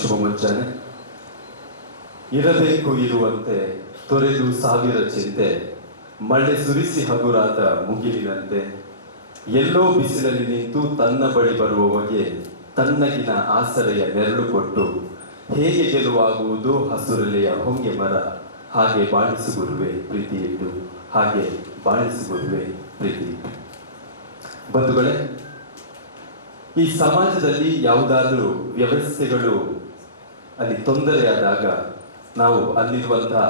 ಶುಭ ಮುಂಜಾನೆ. ಇರಬೇಕು ಇರುವಂತೆ ತೊರೆದು ಸಾವಿರ ಚಿಂತೆ, ಮಳೆ ಸುರಿಸಿ ಹಗುರಾದ ಮುಗಿಲಿನಂತೆ, ಎಲ್ಲೋ ಬಿಸಿಲಲ್ಲಿ ನಿಂತು ತನ್ನ ಬಳಿ ಬರುವವಗೆ ತನ್ನಗಿನ ಆಸರೆಯ ನೆರಳು ಕೊಟ್ಟು, ಹೇಗೆ ಗೆಲುವಾಗುವುದು ಹಸುರಲೆಯ ಹೊಂಗೆ ಮರ, ಹಾಗೆ ಬಾಳಿಸುಗುರುವೆ ಪ್ರೀತಿಯಿಟ್ಟು, ಹಾಗೆ ಬಾಳಿಸುಗುರುವೆ ಪ್ರೀತಿಯಿಟ್ಟು. ಬಂಧುಗಳೇ, ಈ ಸಮಾಜದಲ್ಲಿ ಯಾವುದಾದ್ರೂ ವ್ಯವಸ್ಥೆಗಳು ಅಲ್ಲಿ ತೊಂದರೆಯಾದಾಗ ನಾವು ಅಲ್ಲಿರುವಂತಹ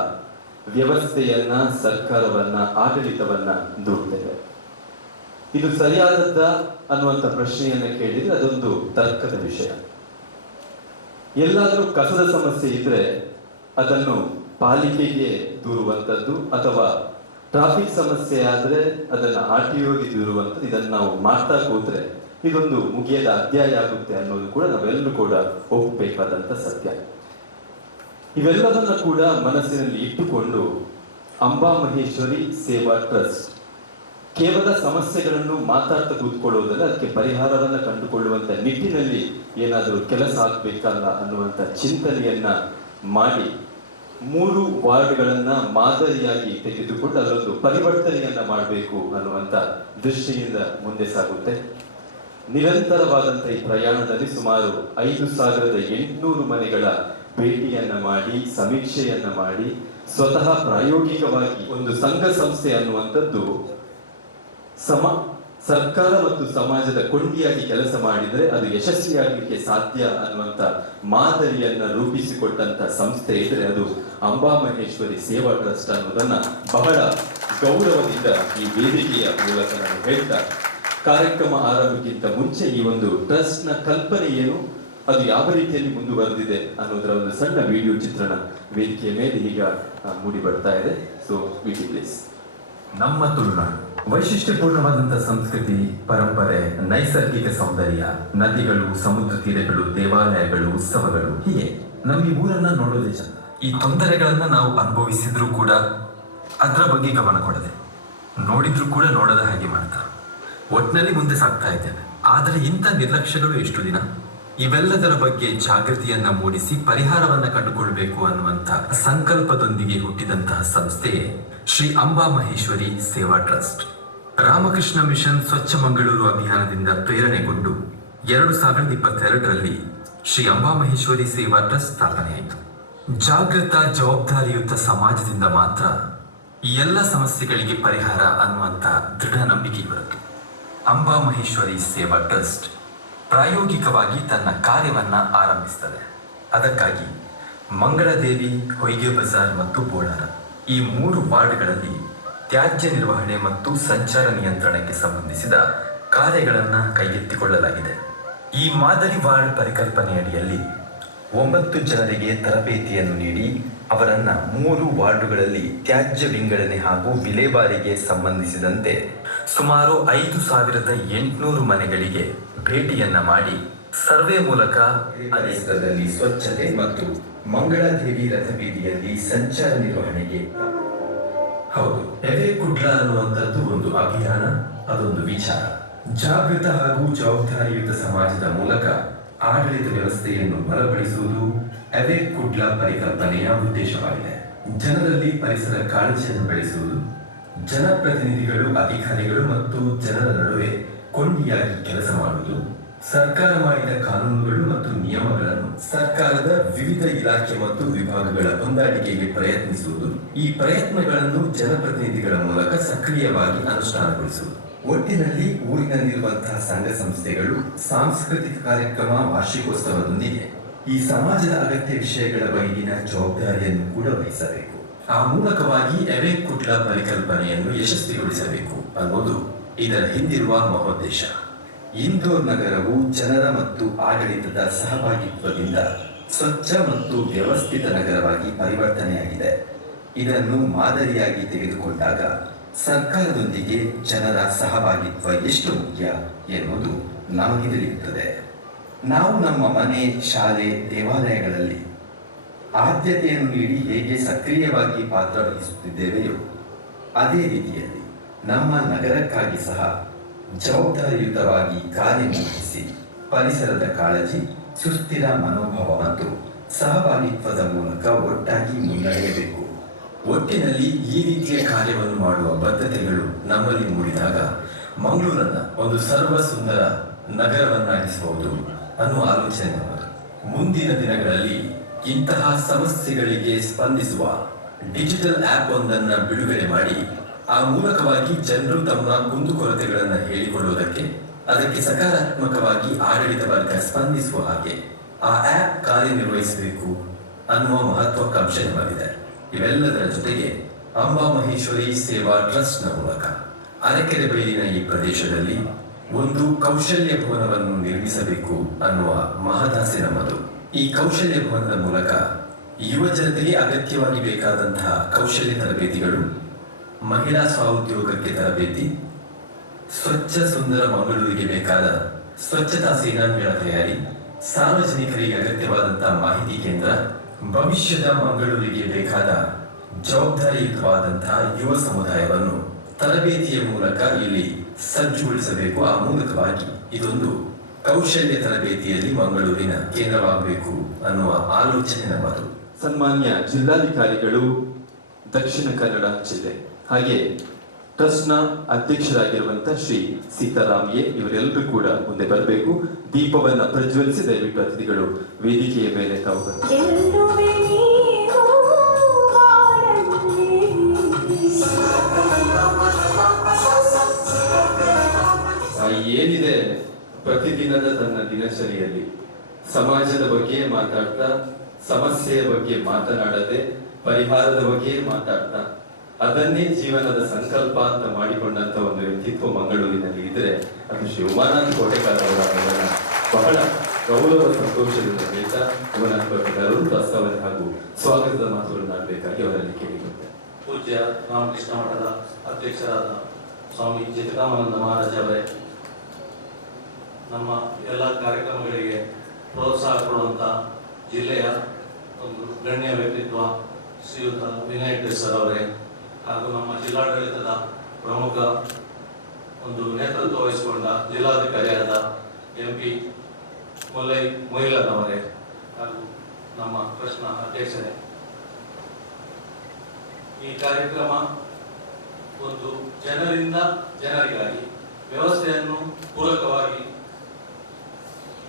ವ್ಯವಸ್ಥೆಯನ್ನ, ಸರ್ಕಾರವನ್ನ, ಆಡಳಿತವನ್ನ ದೂಡ್ತೇವೆ. ಇದು ಸರಿಯಾದದ್ದ ಅನ್ನುವಂಥ ಪ್ರಶ್ನೆಯನ್ನ ಕೇಳಿದ್ರೆ ಅದೊಂದು ತರ್ಕದ ವಿಷಯ. ಎಲ್ಲಾದರೂ ಕಸದ ಸಮಸ್ಯೆ ಇದ್ರೆ ಅದನ್ನು ಪಾಲಿಕೆಗೆ ದೂರುವಂಥದ್ದು, ಅಥವಾ ಟ್ರಾಫಿಕ್ ಸಮಸ್ಯೆ ಆದ್ರೆ ಅದನ್ನ RTOಗೆ ದೂರುವಂಥದ್ದು, ಇದನ್ನು ನಾವು ಮಾಡ್ತಾ ಕೂತ್ರೆ ಇದೊಂದು ಮುಗಿಯದ ಅಧ್ಯಾಯ ಆಗುತ್ತೆ ಅನ್ನೋದು ಕೂಡ ನಾವೆಲ್ಲರೂ ಕೂಡ ಒಪ್ಪಬೇಕಾದಂತ ಸತ್ಯ. ಇವೆಲ್ಲವನ್ನ ಕೂಡ ಮನಸ್ಸಿನಲ್ಲಿ ಇಟ್ಟುಕೊಂಡು ಅಂಬಾ ಮಹೇಶ್ವರಿ ಸೇವಾ ಟ್ರಸ್ಟ್ ಕೇವಲ ಸಮಸ್ಯೆಗಳನ್ನು ಮಾತಾಡ್ತಾ ಕೂತ್ಕೊಳ್ಳೋದಲ್ಲ, ಅದಕ್ಕೆ ಪರಿಹಾರವನ್ನ ಕಂಡುಕೊಳ್ಳುವಂತ ನಿಟ್ಟಿನಲ್ಲಿ ಏನಾದರೂ ಕೆಲಸ ಆಗ್ಬೇಕಲ್ಲ ಅನ್ನುವಂಥ ಚಿಂತನೆಯನ್ನ ಮಾಡಿ 3 ವಾರ್ಡ್ಗಳನ್ನ ಮಾದರಿಯಾಗಿ ತೆಗೆದುಕೊಂಡು ಅದರೊಂದು ಪರಿವರ್ತನೆಯನ್ನ ಮಾಡಬೇಕು ಅನ್ನುವಂಥ ದೃಷ್ಟಿಯಿಂದ ಮುಂದೆ ಸಾಗುತ್ತೆ. ನಿರಂತರವಾದಂಥ ಈ ಪ್ರಯಾಣದಲ್ಲಿ ಸುಮಾರು 5,800 ಮನೆಗಳ ಭೇಟಿಯನ್ನ ಮಾಡಿ, ಸಮೀಕ್ಷೆಯನ್ನ ಮಾಡಿ, ಸ್ವತಃ ಪ್ರಾಯೋಗಿಕವಾಗಿ ಒಂದು ಸಂಘ ಸಂಸ್ಥೆ ಅನ್ನುವಂಥದ್ದು ಸರ್ಕಾರ ಮತ್ತು ಸಮಾಜದ ಕೊಂಡಿಯಾಗಿ ಕೆಲಸ ಮಾಡಿದರೆ ಅದು ಯಶಸ್ವಿಯಾಗಲಿಕ್ಕೆ ಸಾಧ್ಯ ಅನ್ನುವಂಥ ಮಾದರಿಯನ್ನ ರೂಪಿಸಿಕೊಟ್ಟಂತ ಸಂಸ್ಥೆ ಇದ್ರೆ ಅದು ಅಂಬಾ ಮಹೇಶ್ವರಿ ಸೇವಾ ಟ್ರಸ್ಟ್ ಅನ್ನೋದನ್ನ ಬಹಳ ಗೌರವದಿಂದ ಈ ವೇದಿಕೆಯ ಮೂಲಕ ನಾನು ಹೇಳ್ತಾ, ಕಾರ್ಯಕ್ರಮ ಆರಂಭಕ್ಕಿಂತ ಮುಂಚೆ ಈ ಒಂದು ಟ್ರಸ್ಟ್ ನ ಕಲ್ಪನೆ ಏನು, ಅದು ಯಾವ ರೀತಿಯಲ್ಲಿ ಮುಂದುವರೆದಿದೆ ಅನ್ನೋದರ ಒಂದು ಸಣ್ಣ ವಿಡಿಯೋ ಚಿತ್ರಣ ವೇದಿಕೆಯ ಮೇಲೆ ಈಗ ಮೂಡಿ ಬರ್ತಾ ಇದೆ. So video please. ನಮ್ಮ ತುಳುನಾಡು ವೈಶಿಷ್ಟ್ಯಪೂರ್ಣವಾದಂತಹ ಸಂಸ್ಕೃತಿ, ಪರಂಪರೆ, ನೈಸರ್ಗಿಕ ಸೌಂದರ್ಯ, ನದಿಗಳು, ಸಮುದ್ರ ತೀರಗಳು, ದೇವಾಲಯಗಳು, ಉತ್ಸವಗಳು, ಹೀಗೆ ನಮ್ಮ ಈ ಊರನ್ನ ನೋಡೋದೇ ಚಂದ. ಈ ತೊಂದರೆಗಳನ್ನ ನಾವು ಅನುಭವಿಸಿದ್ರು ಕೂಡ ಅದರ ಬಗ್ಗೆ ಗಮನ ಕೊಡದೆ, ನೋಡಿದ್ರು ಕೂಡ ನೋಡದ ಹಾಗೆ ಮಾಡ್ತಾ ಒಟ್ಟಿನಲ್ಲಿ ಮುಂದೆ ಸಾಗ್ತಾ ಇದ್ದೇವೆ. ಆದರೆ ಇಂಥ ನಿರ್ಲಕ್ಷ್ಯಗಳು ಎಷ್ಟು ದಿನ? ಇವೆಲ್ಲದರ ಬಗ್ಗೆ ಜಾಗೃತಿಯನ್ನ ಮೂಡಿಸಿ ಪರಿಹಾರವನ್ನ ಕಂಡುಕೊಳ್ಬೇಕು ಅನ್ನುವಂಥ ಸಂಕಲ್ಪದೊಂದಿಗೆ ಹುಟ್ಟಿದಂತಹ ಸಂಸ್ಥೆಯೇ ಶ್ರೀ ಅಂಬಾ ಮಹೇಶ್ವರಿ ಸೇವಾ ಟ್ರಸ್ಟ್. ರಾಮಕೃಷ್ಣ ಮಿಷನ್ ಸ್ವಚ್ಛ ಮಂಗಳೂರು ಅಭಿಯಾನದಿಂದ ಪ್ರೇರಣೆಗೊಂಡು 2022ರಲ್ಲಿ ಶ್ರೀ ಅಂಬಾ ಮಹೇಶ್ವರಿ ಸೇವಾ ಟ್ರಸ್ಟ್ ಸ್ಥಾಪನೆಯಾಯಿತು. ಜಾಗೃತ, ಜವಾಬ್ದಾರಿಯುತ ಸಮಾಜದಿಂದ ಮಾತ್ರ ಈ ಎಲ್ಲ ಸಮಸ್ಯೆಗಳಿಗೆ ಪರಿಹಾರ ಅನ್ನುವಂಥ ದೃಢ ನಂಬಿಕೆ ಇವರದ್ದು. ಅಂಬಾ ಮಹೇಶ್ವರಿ ಸೇವಾ ಟ್ರಸ್ಟ್ ಪ್ರಾಯೋಗಿಕವಾಗಿ ತನ್ನ ಕಾರ್ಯವನ್ನ ಆರಂಭಿಸುತ್ತದೆ. ಅದಕ್ಕಾಗಿ ಮಂಗಳದೇವಿ, ಹೊಯ್ಗೆ ಬಜಾರ್ ಮತ್ತು ಬೋಳಾರ ಈ 3 ವಾರ್ಡ್ಗಳಲ್ಲಿ ತ್ಯಾಜ್ಯ ನಿರ್ವಹಣೆ ಮತ್ತು ಸಂಚಾರ ನಿಯಂತ್ರಣಕ್ಕೆ ಸಂಬಂಧಿಸಿದ ಕಾರ್ಯಗಳನ್ನು ಕೈಗೆತ್ತಿಕೊಳ್ಳಲಾಗಿದೆ. ಈ ಮಾದರಿ ವಾರ್ಡ್ ಪರಿಕಲ್ಪನೆಯಡಿಯಲ್ಲಿ 9 ಜನರಿಗೆ ತರಬೇತಿಯನ್ನು ನೀಡಿ ಅವರನ್ನ 3 ವಾರ್ಡುಗಳಲ್ಲಿ ತ್ಯಾಜ್ಯ ವಿಂಗಡಣೆ ಹಾಗೂ ವಿಲೇವಾರಿಗೆ ಸಂಬಂಧಿಸಿದಂತೆ ಸುಮಾರು 5,800 ಮನೆಗಳಿಗೆ ಭೇಟಿಯನ್ನ ಮಾಡಿ ಸರ್ವೆ ಮೂಲಕ ಅದೇ ಸ್ವಚ್ಛತೆ ಮತ್ತು ಮಂಗಳಾದೇವಿ ರಥಬೀದಿಯಲ್ಲಿ ಸಂಚಾರ ನಿರ್ವಹಣೆಗೆ ಹೌದು ಎವೆ ಕುಡ್ಲ ಅನ್ನುವಂಥದ್ದು ಒಂದು ಅಭಿಯಾನ, ಅದೊಂದು ವಿಚಾರ. ಜಾಗೃತ ಹಾಗೂ ಜವಾಬ್ದಾರಿಯುತ ಸಮಾಜದ ಮೂಲಕ ಆಡಳಿತ ವ್ಯವಸ್ಥೆಯನ್ನು ಬಲಪಡಿಸುವುದು ಎವೆ ಕುಡ್ಲ ಪರಿಕಲ್ಪನೆಯ ಉದ್ದೇಶವಾಗಿದೆ. ಜನರಲ್ಲಿ ಪರಿಸರ ಕಾಳಜಿಯನ್ನು ಬೆಳೆಸುವುದು, ಜನಪ್ರತಿನಿಧಿಗಳು, ಅಧಿಕಾರಿಗಳು ಮತ್ತು ಜನರ ನಡುವೆ ಕೊಂಡಿಯಾಗಿ ಕೆಲಸ ಮಾಡುವುದು, ಸರ್ಕಾರ ಮಾಡಿದ ಕಾನೂನುಗಳು ಮತ್ತು ನಿಯಮಗಳನ್ನು ಸರ್ಕಾರದ ವಿವಿಧ ಇಲಾಖೆ ಮತ್ತು ವಿಭಾಗಗಳ ಹೊಂದಾಣಿಕೆಗೆ ಪ್ರಯತ್ನಿಸುವುದು, ಈ ಪ್ರಯತ್ನಗಳನ್ನು ಜನಪ್ರತಿನಿಧಿಗಳ ಮೂಲಕ ಸಕ್ರಿಯವಾಗಿ ಅನುಷ್ಠಾನಗೊಳಿಸುವುದು. ಒಟ್ಟಿನಲ್ಲಿ ಊರಿನಲ್ಲಿರುವಂತಹ ಸಂಘ ಸಂಸ್ಥೆಗಳು ಸಾಂಸ್ಕೃತಿಕ ಕಾರ್ಯಕ್ರಮ, ವಾರ್ಷಿಕೋತ್ಸವದೊಂದಿಗೆ ಈ ಸಮಾಜದ ಅಗತ್ಯ ವಿಷಯಗಳ ಬಗೆಗಿನ ಜವಾಬ್ದಾರಿಯನ್ನು ಕೂಡ ವಹಿಸಬೇಕು. ಆ ಮೂಲಕವಾಗಿ ಎವೆ ಕುಡ್ಲ ಪರಿಕಲ್ಪನೆಯನ್ನು ಯಶಸ್ವಿಗೊಳಿಸಬೇಕು ಅನ್ನೋದು ಇದರ ಹಿಂದಿರುವ ಮಹೋದ್ದೇಶ. ಇಂದೋರ್ ನಗರವು ಜನರ ಮತ್ತು ಆಡಳಿತದ ಸಹಭಾಗಿತ್ವದಿಂದ ಸ್ವಚ್ಛ ಮತ್ತು ವ್ಯವಸ್ಥಿತ ನಗರವಾಗಿ ಪರಿವರ್ತನೆಯಾಗಿದೆ. ಇದನ್ನು ಮಾದರಿಯಾಗಿ ತೆಗೆದುಕೊಂಡಾಗ ಸರ್ಕಾರದೊಂದಿಗೆ ಜನರ ಸಹಭಾಗಿತ್ವ ಎಷ್ಟು ಮುಖ್ಯ ಎನ್ನುವುದು ನಮಗೆ ತಿಳಿಯುತ್ತದೆ. ನಾವು ನಮ್ಮ ಮನೆ, ಶಾಲೆ, ದೇವಾಲಯಗಳಲ್ಲಿ ಆದ್ಯತೆಯನ್ನು ನೀಡಿ ಹೇಗೆ ಸಕ್ರಿಯವಾಗಿ ಪಾತ್ರ ವಹಿಸುತ್ತಿದ್ದೇವೆಯೋ ಅದೇ ರೀತಿಯಲ್ಲಿ ನಮ್ಮ ನಗರಕ್ಕಾಗಿ ಸಹ ಜವಾಬ್ದಾರಿಯುತವಾಗಿ ಕಾರ್ಯನಿರ್ವಹಿಸಿ ಪರಿಸರದ ಕಾಳಜಿ ಸುಸ್ಥಿರ ಮನೋಭಾವ ಮತ್ತು ಸಹಭಾಗಿತ್ವದ ಮೂಲಕ ಒಟ್ಟಾಗಿ ಮುನ್ನಡೆಯಬೇಕು. ಒಟ್ಟಿನಲ್ಲಿ ಈ ರೀತಿಯ ಕಾರ್ಯವನ್ನು ಮಾಡುವ ಬದ್ಧತೆಗಳು ನಮ್ಮಲ್ಲಿ ಮೂಡಿದಾಗ ಮಂಗಳೂರನ್ನ ಒಂದು ಸರ್ವ ಸುಂದರ ನಗರವನ್ನಾಗಿಸಬಹುದು ಅನ್ನುವ ಆಲೋಚನೆ ನಮ್ಮದು. ಮುಂದಿನ ದಿನಗಳಲ್ಲಿ ಇಂತಹ ಸಮಸ್ಯೆಗಳಿಗೆ ಸ್ಪಂದಿಸುವ ಡಿಜಿಟಲ್ ಆಪ್ ಒಂದನ್ನು ಬಿಡುಗಡೆ ಮಾಡಿ ಆ ಮೂಲಕವಾಗಿ ಜನರು ತಮ್ಮ ಕುಂದುಕೊರತೆಗಳನ್ನು ಹೇಳಿಕೊಳ್ಳುವುದಕ್ಕೆ, ಅದಕ್ಕೆ ಸಕಾರಾತ್ಮಕವಾಗಿ ಆಡಳಿತ ವರ್ಗ ಸ್ಪಂದಿಸುವ ಹಾಗೆ ಆ ಆಪ್ ಕಾರ್ಯನಿರ್ವಹಿಸಬೇಕು ಅನ್ನುವ ಮಹತ್ವಾಕಾಂಕ್ಷೆ ನಮ್ಮಲ್ಲಿದೆ. ಇವೆಲ್ಲದರ ಜೊತೆಗೆ ಅಂಬಾಮಹೇಶ್ವರಿ ಸೇವಾ ಟ್ರಸ್ಟ್ನ ಮೂಲಕ ಅರಕೆರೆ ಬೈಲಿನ ಈ ಪ್ರದೇಶದಲ್ಲಿ ಒಂದು ಕೌಶಲ್ಯ ಭವನವನ್ನು ನಿರ್ಮಿಸಬೇಕು ಅನ್ನುವ ಮಹದಾಸೆ ನಮ್ಮದು. ಈ ಕೌಶಲ್ಯ ಭವನದ ಮೂಲಕ ಯುವ ಜನತೆಗೆ ಅಗತ್ಯವಾಗಿ ಬೇಕಾದಂತಹ ಕೌಶಲ್ಯ ತರಬೇತಿಗಳು, ಮಹಿಳಾ ಸ್ವಉದ್ಯೋಗಕ್ಕೆ ತರಬೇತಿ, ಸ್ವಚ್ಛ ಸುಂದರ ಮಂಗಳೂರಿಗೆ ಬೇಕಾದ ಸ್ವಚ್ಛತಾ ಸೇನಾನಿಗಳ ತಯಾರಿ, ಸಾರ್ವಜನಿಕರಿಗೆ ಅಗತ್ಯವಾದಂತಹ ಮಾಹಿತಿ ಕೇಂದ್ರ, ಭವಿಷ್ಯದ ಮಂಗಳೂರಿಗೆ ಬೇಕಾದ ಜವಾಬ್ದಾರಿಯುತವಾದಂತಹ ಯುವ ಸಮುದಾಯವನ್ನು ತರಬೇತಿಯ ಮೂಲಕ ಇಲ್ಲಿ ಸಜ್ಜುಗೊಳಿಸಬೇಕು. ಆ ಮೂಲಕವಾಗಿ ಇದೊಂದು ಕೌಶಲ್ಯ ತರಬೇತಿಯಲ್ಲಿ ಮಂಗಳೂರಿನ ಕೇಂದ್ರವಾಗಬೇಕು ಅನ್ನುವ ಆಲೋಚನೆ ನಮ್ಮದು. ಸನ್ಮಾನ್ಯ ಜಿಲ್ಲಾಧಿಕಾರಿಗಳು, ದಕ್ಷಿಣ ಕನ್ನಡ ಜಿಲ್ಲೆ, ಹಾಗೆ ಟ್ರಸ್ಟ್ನ ಅಧ್ಯಕ್ಷರಾಗಿರುವಂತಹ ಶ್ರೀ ಸೀತಾರಾಮ್ ಎ ಇವರೆಲ್ಲರೂ ಕೂಡ ಮುಂದೆ ಬರಬೇಕು. ದೀಪವನ್ನ ಪ್ರಜ್ವಲಿಸಿ ದಯವಿಟ್ಟು ಅತಿಥಿಗಳು ವೇದಿಕೆಯ ಮೇಲೆ ತಾವು ಏನಿದೆ ಪ್ರತಿದಿನದ ತನ್ನ ದಿನಚರಿಯಲ್ಲಿ ಸಮಾಜದ ಬಗ್ಗೆ ಮಾತಾಡ್ತಾ, ಸಮಸ್ಯೆಯ ಬಗ್ಗೆ ಮಾತನಾಡದೆ ಪರಿಹಾರದ ಬಗ್ಗೆ ಮಾತಾಡ್ತಾ ಅದನ್ನೇ ಜೀವನದ ಸಂಕಲ್ಪ ಅಂತ ಮಾಡಿಕೊಂಡಂತ ಒಂದು ವ್ಯಕ್ತಿತ್ವ ಮಂಗಳೂರಿನಲ್ಲಿ ಇದ್ರೆ ಅದು ಶ್ರೀ ಉಮಾನಾಥ್ ಕೋಟೆಕಾರವರ ಬಹಳ ಗೌರವ ಸಂತೋಷದಿಂದ ಹೇಳ್ತಾ ಉಮಾನಾಥ್ ಕೋಟೆಕಾರರು ಪ್ರಸ್ತಾವನೆ ಹಾಗೂ ಸ್ವಾಗತದ ಮಾತುಗಳನ್ನು ಆಡಬೇಕಾಗಿ ಅವರಲ್ಲಿ ಕೇಳಿಕೊಳ್ತಾರೆ. ಪೂಜ್ಯ ರಾಮಕೃಷ್ಣ ಮಠದ ಅಧ್ಯಕ್ಷರಾದ ಸ್ವಾಮಿ ಚಿತ್ರಕಾಮಾನಂದ ಮಹಾರಾಜ ಅವರೇ, ನಮ್ಮ ಎಲ್ಲ ಕಾರ್ಯಕ್ರಮಗಳಿಗೆ ಪ್ರೋತ್ಸಾಹ ಕೊಡುವಂತ ಜಿಲ್ಲೆಯ ಒಂದು ಗಣ್ಯ ವ್ಯಕ್ತಿತ್ವ ಶ್ರೀಯುತ ವಿನಾಯಕ್ ಸರ್ ಅವರೇ, ಹಾಗೂ ನಮ್ಮ ಜಿಲ್ಲಾಡಳಿತದ ಪ್ರಮುಖ ಒಂದು ನೇತೃತ್ವ ವಹಿಸಿಕೊಂಡ ಜಿಲ್ಲಾಧಿಕಾರಿಯಾದ MP ಮುಲ್ಲೈ ಮೊಯ್ಲನ್ ಅವರೇ, ಹಾಗೂ ನಮ್ಮ ಟ್ರಸ್ಟ್ನ ಅಧ್ಯಕ್ಷರೇ, ಈ ಕಾರ್ಯಕ್ರಮ ಒಂದು ಜನರಿಂದ ಜನರಿಗಾಗಿ ವ್ಯವಸ್ಥೆಯನ್ನು ಪೂರಕವಾಗಿ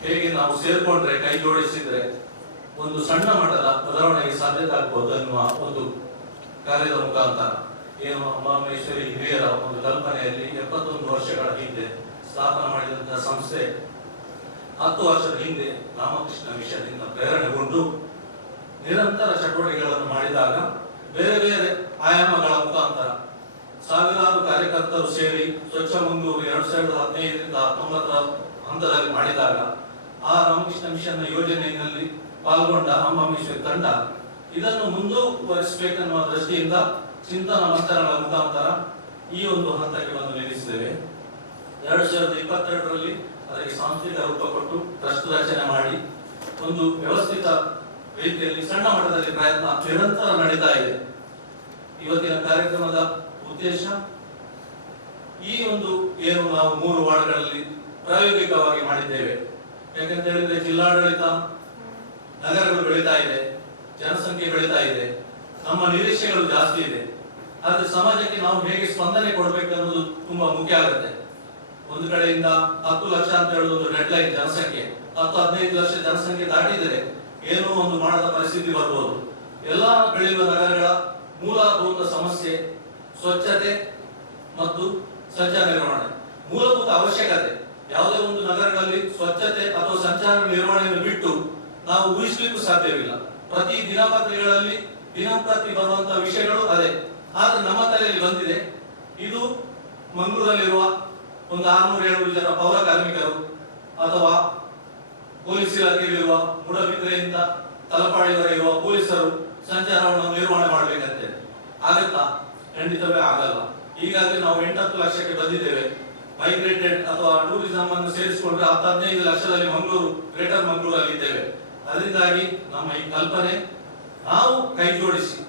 ಹೇಗೆ ನಾವು ಸೇರ್ಕೊಂಡ್ರೆ, ಕೈ ಜೋಡಿಸಿದ್ರೆ ಒಂದು ಸಣ್ಣ ಮಟ್ಟದ ಬದಲಾವಣೆಗೆ ಸಾಧ್ಯತೆ ಆಗ್ಬೋದು ಅನ್ನುವ ಒಂದು ಕಾರ್ಯದ ಮುಖಾಂತರ ಏನು ಅಂಬಾಮಹೇಶ್ವರಿ ಹಿರಿಯರ ಒಂದು ಕಲ್ಪನೆಯಲ್ಲಿ 71 ವರ್ಷಗಳ ಹಿಂದೆ ಸ್ಥಾಪನೆ ಮಾಡಿದಂತಹ ಸಂಸ್ಥೆ 10 ವರ್ಷದ ಹಿಂದೆ ರಾಮಕೃಷ್ಣ ಮಿಷನ್ನಿಂದ ಪ್ರೇರಣೆಗೊಂಡು ನಿರಂತರ ಚಟುವಟಿಕೆಗಳನ್ನು ಮಾಡಿದಾಗ ಬೇರೆ ಬೇರೆ ಆಯಾಮಗಳ ಮುಖಾಂತರ ಸಾವಿರಾರು ಕಾರ್ಯಕರ್ತರು ಸೇರಿ ಸ್ವಚ್ಛ ಮಂಗಳೂರು 2015ರಿಂದ 19ರ ಹಂತದಲ್ಲಿ ಮಾಡಿದಾಗ ಆ ರಾಮಕೃಷ್ಣ ಮಿಷನ್ ಯೋಜನೆಯಲ್ಲಿ ಪಾಲ್ಗೊಂಡ ಅಂಬಾಮಹೇಶ್ವರಿ ತಂಡ ಇದನ್ನು ಮುಂದುವರಿಸಬೇಕೆನ್ನುವ ದೃಷ್ಟಿಯಿಂದ ಚಿಂತನ ಮಂಥನಗಳ ಮುಖಾಂತರ ಈ ಒಂದು ಹಂತಕ್ಕೆ ಬಂದು ನಿಲ್ಲಿಸಿದ್ದೇವೆ. 2022ರಲ್ಲಿ ಅದಕ್ಕೆ ಸಾಂಸ್ಥಿಕ ರೂಪ ಕೊಟ್ಟು ಟ್ರಸ್ಟ್ ರಚನೆ ಮಾಡಿ ಒಂದು ವ್ಯವಸ್ಥಿತ ರೀತಿಯಲ್ಲಿ ಸಣ್ಣ ಮಟ್ಟದಲ್ಲಿ ಪ್ರಯತ್ನ ನಿರಂತರ ನಡೀತಾ ಇದೆ. ಇವತ್ತಿನ ಕಾರ್ಯಕ್ರಮದ ಉದ್ದೇಶ ಈ ಒಂದು ಏನು ನಾವು 3 ವಾರ್ಡ್ಗಳಲ್ಲಿ ಪ್ರಾಯೋಗಿಕವಾಗಿ ಮಾಡಿದ್ದೇವೆ. ಯಾಕಂತ ಹೇಳಿದ್ರೆ ಜಿಲ್ಲಾಡಳಿತ, ನಗರಗಳು ಬೆಳೀತಾ ಇದೆ, ಜನಸಂಖ್ಯೆ ಬೆಳೀತಾ ಇದೆ, ನಮ್ಮ ನಿರೀಕ್ಷೆಗಳು ಜಾಸ್ತಿ ಇದೆ. ಆದ್ರೆ ಸಮಾಜಕ್ಕೆ ನಾವು ಹೇಗೆ ಸ್ಪಂದನೆ ಕೊಡಬೇಕು ಅನ್ನೋದು ತುಂಬಾ ಮುಖ್ಯ ಆಗುತ್ತೆ. ಒಂದು ಕಡೆಯಿಂದ 10 ಲಕ್ಷ ಅಂತ ಹೇಳೋದು ಒಂದು ಡೆಡ್ ಲೈನ್ ಜನಸಂಖ್ಯೆ, 10-15 ಲಕ್ಷ ಜನಸಂಖ್ಯೆ ದಾಟಿದರೆ ಏನೋ ಒಂದು ಮಾಡದ ಪರಿಸ್ಥಿತಿ ಬರ್ಬೋದು. ಎಲ್ಲಾ ಬೆಳೆಯುವ ನಗರಗಳ ಮೂಲಭೂತ ಸಮಸ್ಯೆ ಸ್ವಚ್ಛತೆ ಮತ್ತು ಸಂಚಾರ ನಿರ್ವಹಣೆ ಮೂಲಭೂತ ಅವಶ್ಯಕತೆ. ಯಾವುದೇ ಒಂದು ನಗರಗಳಲ್ಲಿ ಸ್ವಚ್ಛತೆ ಅಥವಾ ಸಂಚಾರ ನಿರ್ವಹಣೆಯನ್ನು ಬಿಟ್ಟು ನಾವು ಊಹಿಸಲಿಕ್ಕೂ ಸಾಧ್ಯವಿಲ್ಲ. ಪ್ರತಿ ದಿನಪತ್ರಿಕೆಗಳಲ್ಲಿ ದಿನಂಪ್ರತಿ ಬರುವಂತಹ ವಿಷಯಗಳು ಅದೇ. ಆದ್ರೆ ನಮ್ಮ ತಲೆಯಲ್ಲಿ ಬಂದಿದೆ, ಇದು ಮಂಗಳೂರಲ್ಲಿರುವ ಒಂದು 600-700 ಜನ ಪೌರ ಕಾರ್ಮಿಕರು ಅಥವಾ ಪೊಲೀಸ್ ಇಲಾಖೆಯಲ್ಲಿರುವ ಮೂಡಬಿದ್ರೆಯಿಂದ ತಲಪಾಡಿವರೆಗೆ ಇರುವ ಪೊಲೀಸರು ಸಂಚಾರವನ್ನು ನಿರ್ವಹಣೆ ಮಾಡಬೇಕಂತೆ. ಆಗತ್ತಾ? ಖಂಡಿತವೇ ಆಗಲ್ಲ. ಈಗಾಗಲೇ ನಾವು 8-10 ಲಕ್ಷಕ್ಕೆ ಬಂದಿದ್ದೇವೆ. ಮೈಗ್ರೇಟೆಡ್ ಅಥವಾ ಟೂರಿಸಂ ಅನ್ನು ಸೇರಿಸಿಕೊಂಡ್ರೆ 10-15 ಲಕ್ಷದಲ್ಲಿ ಮಂಗಳೂರು, ಗ್ರೇಟರ್ ಮಂಗಳೂರಲ್ಲಿ ಇದ್ದೇವೆ. ಅದರಿಂದಾಗಿ ನಮ್ಮ ಈ ಕಲ್ಪನೆ ನಾವು ಕೈ ಜೋಡಿಸಿ,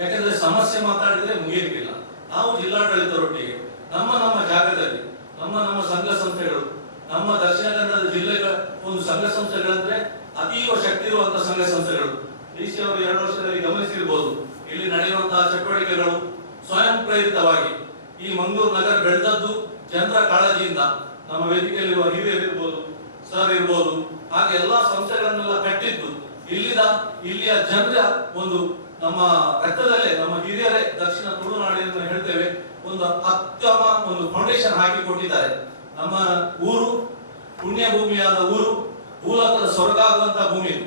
ಯಾಕಂದ್ರೆ ಸಮಸ್ಯೆ ಮಾತಾಡಿದ್ರೆ ಮುಗಿಯಲಿಕ್ಕಿಲ್ಲ. ನಾವು ಜಿಲ್ಲಾಡಳಿತರೊಟ್ಟಿಗೆ ನಮ್ಮ ಜಾಗದಲ್ಲಿ ನಮ್ಮ ಸಂಘ ಸಂಸ್ಥೆಗಳು, ನಮ್ಮ ದಕ್ಷಿಣ ಕನ್ನಡ ಜಿಲ್ಲೆಗಳ ಒಂದು ಸಂಘ ಸಂಸ್ಥೆಗಳಂದ್ರೆ ಅತೀವ ಶಕ್ತಿ ಇರುವಂತಹ ಸಂಘ ಸಂಸ್ಥೆಗಳು. ಡಿಸಿ ಅವರು 2 ವರ್ಷದಲ್ಲಿ ಗಮನಿಸಿರ್ಬೋದು, ಇಲ್ಲಿ ನಡೆಯುವಂತಹ ಚಟುವಟಿಕೆಗಳು ಸ್ವಯಂ ಪ್ರೇರಿತವಾಗಿ ಈ ಮಂಗಳೂರು ನಗರ ಬೆಳೆದದ್ದು ಜನರ ಕಾಳಜಿಯಿಂದ. ನಮ್ಮ ವೇದಿಕೆಯಲ್ಲಿರುವ ಹಿರಿಯರು ಇರ್ಬೋದು, ಸರ್ ಇರ್ಬೋದು, ಹಾಗೆ ಎಲ್ಲಾ ಸಂಸ್ಥೆಗಳನ್ನೆಲ್ಲ ಕಟ್ಟಿದ್ದು ಇಲ್ಲಿಯ ಜನರ ಒಂದು ನಮ್ಮ ರಕ್ತದಲ್ಲೇ, ನಮ್ಮ ಹಿರಿಯರೇ ದಕ್ಷಿಣ ತುಳುನಾಡಿನ ಹೇಳ್ತೇವೆ, ಒಂದು ಅತ್ಯುತ್ತಮ ಒಂದು ಫೌಂಡೇಶನ್ ಹಾಕಿ ಕೊಟ್ಟಿದ್ದಾರೆ. ನಮ್ಮ ಊರು ಪುಣ್ಯ ಭೂಮಿಯಾದ ಊರು, ಭೂಲೋಕದ ಸ್ವರ್ಗ ಆಗುವಂತ ಭೂಮಿ ಇದು.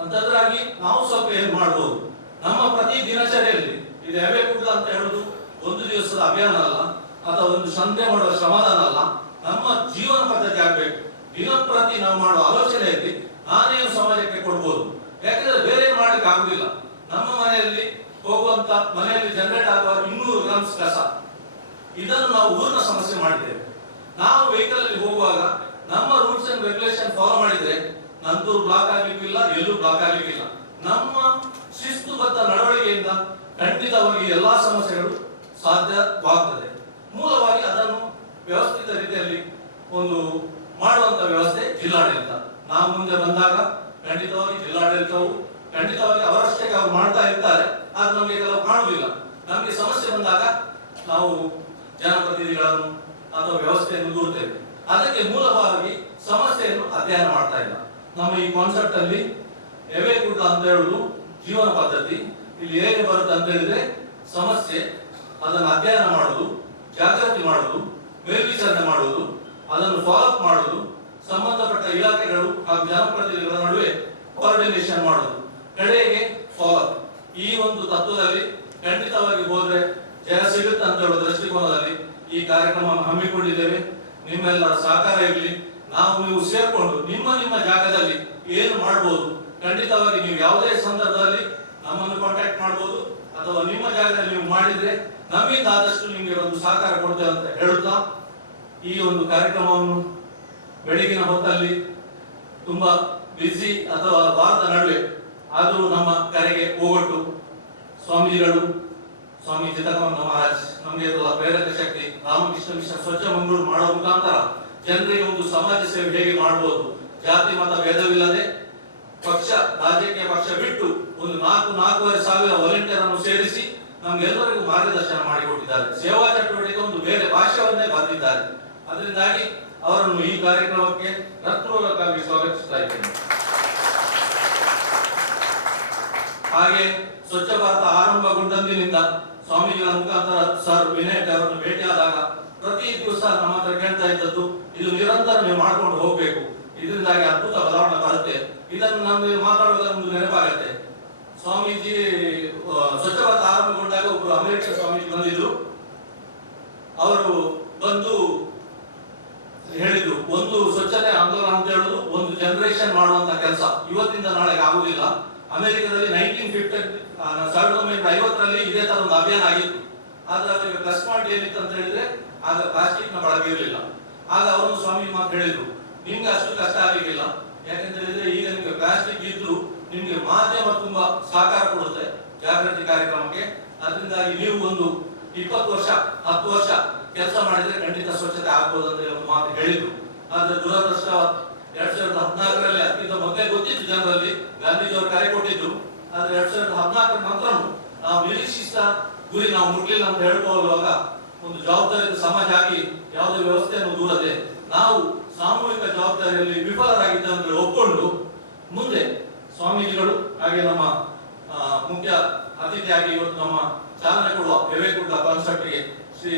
ಅಂತದ್ರಾಗಿ ನಾವು ಸ್ವಲ್ಪ ಏನ್ ಮಾಡ್ಬೋದು, ನಮ್ಮ ಪ್ರತಿ ದಿನಚರಿಯಲ್ಲಿ ಇದು ಯಾವ್ಯಾವ ಅಂತ ಹೇಳುದು ಒಂದು ದಿವಸದ ಅಭಿಯಾನ ಅಲ್ಲ, ಅಥವಾ ಒಂದು ಸಂತೆ ಮಾಡುವ ಶ್ರಮದಾನ ಅಲ್ಲ, ನಮ್ಮ ಜೀವನ ಪದ್ಧತಿ ಆಗ್ಬೇಕು. ದಿನಪ್ರತಿ ನಾವು ಮಾಡುವ ಆಲೋಚನೆಯಲ್ಲಿ ನಾನೇನು ಸಮಾಜಕ್ಕೆ ಕೊಡ್ಬೋದು, ಯಾಕಂದ್ರೆ ಬೇರೆ ಮಾಡ್ಲಿಕ್ಕೆ ಆಗುದಿಲ್ಲ. ನಮ್ಮ ಮನೆಯಲ್ಲಿ ಹೋಗುವಂತ ಮನೆಯಲ್ಲಿ ಜನರೇಟ್ ಆಗುವ 200 ಗ್ರಾಮ್ಸ್ ಕಸ, ಇದನ್ನು ನಾವು ಊರಿನ ಸಮಸ್ಯೆ ಮಾಡಿದ್ದೇವೆ. ನಾವು ವೆಹಿಕಲ್ ಅಲ್ಲಿ ಹೋಗುವಾಗ ನಮ್ಮ ರೂಲ್ಸ್ ಅಂಡ್ ರೆಗ್ಯುಲೇಷನ್ ಫಾಲೋ ಮಾಡಿದ್ರೆ ನಂತೂರು ಬ್ಲಾಕ್ ಆಗ್ಲಿಕ್ಕಿಲ್ಲ, ಎಲ್ಲೂ ಬ್ಲಾಕ್ ಆಗ್ಲಿಕ್ಕಿಲ್ಲ. ನಮ್ಮ ಶಿಸ್ತುಬದ್ಧ ನಡವಳಿಕೆಯಿಂದ ಖಂಡಿತವಾಗಿ ಎಲ್ಲಾ ಸಮಸ್ಯೆಗಳು ಸಾಧ್ಯವಾಗ್ತದೆ. ಮೂಲವಾಗಿ ಅದನ್ನು ವ್ಯವಸ್ಥಿತ ರೀತಿಯಲ್ಲಿ ಒಂದು ಮಾಡುವಂತ ವ್ಯವಸ್ಥೆ ಜಿಲ್ಲಾಡಳಿತ. ನಾವು ಮುಂದೆ ಬಂದಾಗ ಖಂಡಿತವಾಗಿ ಜಿಲ್ಲಾಡಳಿತವು ಖಂಡಿತವಾಗಿ ಅವರಷ್ಟೇ ಅವರು ಮಾಡ್ತಾ ಇರ್ತಾರೆ, ಆದ್ರೆ ನಮಗೆ ಕೆಲವು ಕಾಣುವುದಿಲ್ಲ. ನಮಗೆ ಸಮಸ್ಯೆ ಬಂದಾಗ ನಾವು ಜನಪ್ರತಿನಿಧಿಗಳನ್ನು ಅಥವಾ ವ್ಯವಸ್ಥೆಯನ್ನು ದೂರುತ್ತೇವೆ. ಅದಕ್ಕೆ ಮೂಲವಾಗಿ ಸಮಸ್ಯೆಯನ್ನು ಅಧ್ಯಯನ ಮಾಡ್ತಾ ಇಲ್ಲ. ನಮ್ಮ ಈ ಕಾನ್ಸೆಪ್ಟ್ ಅಲ್ಲಿ ಎವೇಗುಡ್ಡ ಅಂತ ಹೇಳುದು ಜೀವನ ಪದ್ಧತಿ. ಇಲ್ಲಿ ಹೇಗೆ ಬರುತ್ತೆ ಅಂತ ಹೇಳಿದ್ರೆ ಸಮಸ್ಯೆ, ಅದನ್ನು ಅಧ್ಯಯನ ಮಾಡುವುದು, ಜಾಗೃತಿ ಮಾಡುವುದು, ಮೇಲ್ವಿಚಾರಣೆ ಮಾಡುವುದು, ಅದನ್ನು ಫಾಲೋ ಅಪ್ ಮಾಡುವುದು, ಸಂಬಂಧಪಟ್ಟ ಇಲಾಖೆಗಳು ಹಾಗೂ ಜನಪ್ರತಿನಿಧಿಗಳ ನಡುವೆ ಕೋಆರ್ಡಿನೇಷನ್ ಮಾಡುವುದು, ಕಡೆಗೆ ಫಾಲೋ ಅಪ್. ಈ ಒಂದು ತತ್ವದಲ್ಲಿ ಖಂಡಿತವಾಗಿ ಹೋದ್ರೆ ಜಯ ಸಿಗುತ್ತೆ ಅಂತ ಹೇಳುವ ದೃಷ್ಟಿಕೋನದಲ್ಲಿ ಈ ಕಾರ್ಯಕ್ರಮವನ್ನು ಹಮ್ಮಿಕೊಂಡಿದ್ದೇವೆ. ನಿಮ್ಮೆಲ್ಲರ ಸಹಕಾರ ಇರಲಿ. ನೀವು ಸೇರ್ಕೊಂಡು ನಿಮ್ಮ ಜಾಗದಲ್ಲಿ ಏನು ಮಾಡಬಹುದು, ಖಂಡಿತವಾಗಿ ನೀವು ಯಾವುದೇ ಸಂದರ್ಭದಲ್ಲಿ ನಮ್ಮನ್ನು ಕಾಂಟ್ಯಾಕ್ಟ್ ಮಾಡಬಹುದು, ಅಥವಾ ನಿಮ್ಮ ಜಾಗದಲ್ಲಿ ನೀವು ಮಾಡಿದ್ರೆ ನಮ್ಮಿಂದ ಆದಷ್ಟು ನಿಮಗೆ ಒಂದು ಸಹಕಾರ ಕೊಡ್ತೇವೆ ಅಂತ ಹೇಳುತ್ತಾ ಈ ಒಂದು ಕಾರ್ಯಕ್ರಮವನ್ನು ಬೆಳಗಿನ ಹೊತ್ತಲ್ಲಿ ತುಂಬಾ ಬಿಸಿ ಅಥವಾ ವಾರದ ನಡುವೆ ಆದರೂ ನಮ್ಮ ಕರೆಗೆ ಹೋಗೊಟ್ಟು ಸ್ವಾಮೀಜಿಗಳು, ಸ್ವಾಮಿ ಚಿದಾನಂದ ಮಹಾರಾಜ್ ನಮಗೆ ಇರುವ ಪ್ರೇರಕ ಶಕ್ತಿ, ರಾಮಕೃಷ್ಣ ಮಿಷನ್ ಸ್ವಚ್ಛ ಮಂಗಳೂರು ಮಾಡುವ ಮುಖಾಂತರ ಜನರಿಗೆ ಒಂದು ಸಮಾಜ ಸೇವೆ ಹೇಗೆ ಮಾಡಬಹುದು, ಜಾತಿ ಮತ ಭೇದವಿಲ್ಲದೆ ಪಕ್ಷ ರಾಜಕೀಯ ಪಕ್ಷ ಬಿಟ್ಟು ಒಂದು 4,500 ವಾಲಂಟಿಯರ್ ಅನ್ನು ಸೇರಿಸಿ ನಮ್ಗೆಲ್ಲರಿಗೂ ಮಾರ್ಗದರ್ಶನ ಮಾಡಿಕೊಟ್ಟಿದ್ದಾರೆ. ಸೇವಾ ಚಟುವಟಿಕೆ ಒಂದು ಬೇರೆ ಭಾಷೆಯನ್ನೇ ಬರೆದಿದ್ದಾರೆ. ಅದರಿಂದಾಗಿ ಅವರನ್ನು ಈ ಕಾರ್ಯಕ್ರಮಕ್ಕೆ ಹೃತ್ಪೂರ್ವಕವಾಗಿ ಸ್ವಾಗತಿಸ್ತಾ ಇದ್ದೇನೆ. ಹಾಗೆ ಸ್ವಚ್ಛ ಭಾರತ ಆರಂಭಗೊಂಡಂದಿನಿಂದ ಸ್ವಾಮೀಜಿಗಳ ಮುಖಾಂತರ ಸರ್ ವಿನಯ್ ಅವರನ್ನು ಭೇಟಿಯಾದಾಗ ಪ್ರತಿ ದಿವಸ ನಮ್ಮ ಹತ್ರ ಕೇಳ್ತಾ ಇದ್ದದ್ದು, ಇದು ನಿರಂತರ ನೀವು ಮಾಡ್ಕೊಂಡು ಹೋಗ್ಬೇಕು, ಇದರಿಂದಾಗಿ ಅದ್ಭುತ ಬದಲಾವಣೆ ಬರುತ್ತೆ. ಇದನ್ನು ನಮಗೆ ಮಾತಾಡುವುದರ ಒಂದು ನೆನಪಾಗತ್ತೆ. ಸ್ವಾಮೀಜಿ ಸ್ವಚ್ಛ ಭಾರತ ಆರಂಭಗೊಂಡಾಗ ಒಬ್ಬರು ಅಮೆರಿಕ ಸ್ವಾಮೀಜಿ ಬಂದಿದ್ರು. ಅವರು ಬಂದು ಹೇಳಿದ್ರು, ಒಂದು ಸ್ವಚ್ಛತೆ ಆಂದೋಲನ ಅಂತ ಹೇಳುದು ಒಂದು ಜನರೇಷನ್ ಮಾಡುವಂತ ಕೆಲಸ, ಇವತ್ತಿಂದ ನಾಳೆಗೆ ಆಗುದಿಲ್ಲ. ಅಮೆರಿಕದಲ್ಲಿ 1950ರಲ್ಲಿ ಇದೇ ತರ ಒಂದು ಅಭಿಯಾನ ಆಗಿತ್ತು. ಆದ್ರೆ ಅವರಿಗೆ ಪ್ಲಸ್ ಪಾಯಿಂಟ್ ಏನಿತ್ತು ಅಂತ ಹೇಳಿದ್ರೆ ಆಗ ಪ್ಲಾಸ್ಟಿಕ್ ನ ಬಳಕೆ ಇರಲಿಲ್ಲ. ಆಗ ಅವರು ಸ್ವಾಮಿ ಮಾತು ಹೇಳಿದ್ರು, ನಿಮ್ಗೆ ಅಷ್ಟು ಕಷ್ಟ ಆಗಲಿಕ್ಕಿಲ್ಲ, ಯಾಕಂತ ಹೇಳಿದ್ರೆ ಈಗ ನಿಮ್ಗೆ ಪ್ಲಾಸ್ಟಿಕ್ ಇದ್ರು ನಿಮ್ಗೆ ಮಾಧ್ಯಮ ತುಂಬಾ ಸಹಕಾರ ಕೊಡುತ್ತೆ ಜಾಗೃತಿ ಕಾರ್ಯಕ್ರಮಕ್ಕೆ. ಅದರಿಂದಾಗಿ ನೀವು ಒಂದು 20 ವರ್ಷ 10 ವರ್ಷ ಕೆಲಸ ಮಾಡಿದ್ರೆ ಖಂಡಿತ ಸ್ವಚ್ಛತೆ ಆಗ್ಬೋದು ಅಂತ ಒಂದು ಮಾತು ಹೇಳಿದ್ರು. ಆದ್ರೆ ದುರದೃಷ್ಟ 2014ರಲ್ಲಿ ಅದಕ್ಕಿಂತ ಮೊದಲೇ ಗೊತ್ತಿತ್ತು ಜನರಲ್ಲಿ, ಗಾಂಧೀಜಿಯವರು ಕರೆ ಕೊಟ್ಟಿದ್ರು. ಆದ್ರೆ 2014 ನಂತರ ನಾವು ನಿರೀಕ್ಷಿಸಿದ ಗುರಿ ನಾವು ಮುಟ್ಲಿಲ್ಲ ಅಂತ ಹೇಳ್ಕೊಳ್ಳುವಾಗ ಒಂದು ಜವಾಬ್ದಾರಿಯ ಸಮಾಜ ಆಗಿ ಯಾವುದೇ ವ್ಯವಸ್ಥೆಯನ್ನು ದೂರದೆ ನಾವು ಸಾಮೂಹಿಕ ಜವಾಬ್ದಾರಿಯಲ್ಲಿ ವಿಫಲರಾಗಿದ್ದ ಅಂತ ಒಪ್ಪಿಕೊಂಡು ಮುಂದೆ ಸ್ವಾಮೀಜಿಗಳು ಹಾಗೆ ನಮ್ಮ ಮುಖ್ಯ ಅತಿಥಿಯಾಗಿ ಇವತ್ತು ನಮ್ಮ ಚಾಲನೆ ಕೊಡುವ ಎವೇಗುಡ್ಡ ಕಾನ್ಸರ್ಟ್ಗೆ ಶ್ರೀ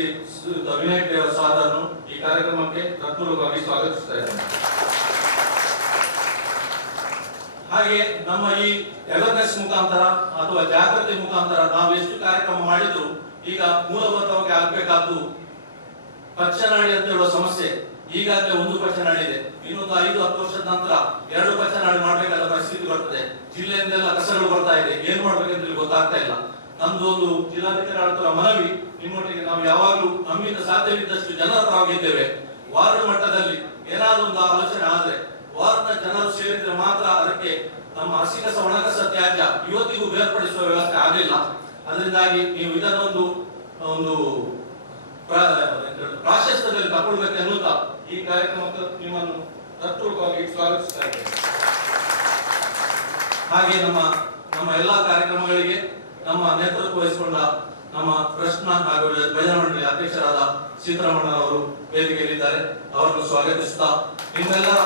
ವಿನಯ್ ದೇವರ ಸಾರನ್ನು ಈ ಕಾರ್ಯಕ್ರಮಕ್ಕೆ ಹೃತ್ಪೂರ್ವಕವಾಗಿ ಸ್ವಾಗತಿಸ್ತಾ ಇದ್ದೇನೆ. ಹಾಗೆ ನಮ್ಮ ಈ ಅವೇರ್ನೆಸ್ ಮುಖಾಂತರ ಅಥವಾ ಜಾಗೃತಿ ಮುಖಾಂತರ ನಾವು ಎಷ್ಟು ಕಾರ್ಯಕ್ರಮ ಮಾಡಿದ್ರು ಈಗ ಮೂಲಭೂತವಾಗಿ ಆಗ್ಬೇಕಾದ್ದು ಪಚ್ಚನಾಡಿ ಅಂತ ಹೇಳುವ ಸಮಸ್ಯೆ. ಈಗಾಗಲೇ 1 ಪಚ್ಚನಾಡಿ ಇದೆ, ಇನ್ನೊಂದು 5-10 ವರ್ಷದ ನಂತರ 2 ಪಚ್ಚನಾಡಿ ಮಾಡ್ಬೇಕಾದ ಪರಿಸ್ಥಿತಿ ಬರ್ತದೆ. ಜಿಲ್ಲೆಯಿಂದೆಲ್ಲ ಕಸಗಳು ಬರ್ತಾ ಇದೆ, ಏನ್ ಮಾಡ್ಬೇಕಂತ ಗೊತ್ತಾಗ್ತಾ ಇಲ್ಲ. ನಮ್ದು ಒಂದು ಜಿಲ್ಲಾಧಿಕಾರಿಗಳ ಮನವಿ, ನಿಮ್ಮೊಟ್ಟಿಗೆ ನಾವು ಯಾವಾಗಲೂ ನಮ್ಮಿಂದ ಸಾಧ್ಯವಿದ್ದಷ್ಟು ಜನರ ಪರವಾಗಿದ್ದೇವೆ. ವಾರ್ಡ್ ಮಟ್ಟದಲ್ಲಿ ಏನಾದ್ರೂ ಒಂದು ಆಲೋಚನೆ ಆದ್ರೆ ವಾರ್ಡ್ನ ಜನರು ಸೇರಿದ್ರೆ ಮಾತ್ರ ಅದಕ್ಕೆ ನಮ್ಮ ಹಸಿಕಸ ಒಣಕಸ ತ್ಯಾಜ್ಯ ಇವತ್ತಿಗೂ ಬೇರ್ಪಡಿಸುವ ವ್ಯವಸ್ಥೆ ಆಗಲಿಲ್ಲ. ಅದರಿಂದಾಗಿ ನೀವು ಇದನ್ನೊಂದು ಒಂದು ಪ್ರಾಶಸ್ತ್ಯದಲ್ಲಿ ತಗೊಳ್ಬೇಕು ಎನ್ನುತ್ತಾ ಈ ಕಾರ್ಯಕ್ರಮಕ್ಕೆ ನಿಮ್ಮನ್ನು ಹೃತ್ಪೂರ್ವಕವಾಗಿ ಸ್ವಾಗತಿಸ್ತಾ ಇದ್ದೇನೆ. ಹಾಗೆ ನಮ್ಮ ಎಲ್ಲಾ ಕಾರ್ಯಕ್ರಮಗಳಿಗೆ ನಮ್ಮ ನೇತೃತ್ವ ವಹಿಸಿಕೊಂಡ ನಮ್ಮ ಟ್ರಸ್ಟ್ ಹಾಗೂ ಭಜನಾ ಮಂಡಳಿ ಅಧ್ಯಕ್ಷರಾದ ಸೀತಾರಾಮಣ್ಣ ಅವರು ವೇದಿಕೆಯಲ್ಲಿದ್ದಾರೆ. ಅವರನ್ನು ಸ್ವಾಗತಿಸುತ್ತಾ ನಿಮ್ಮೆಲ್ಲರ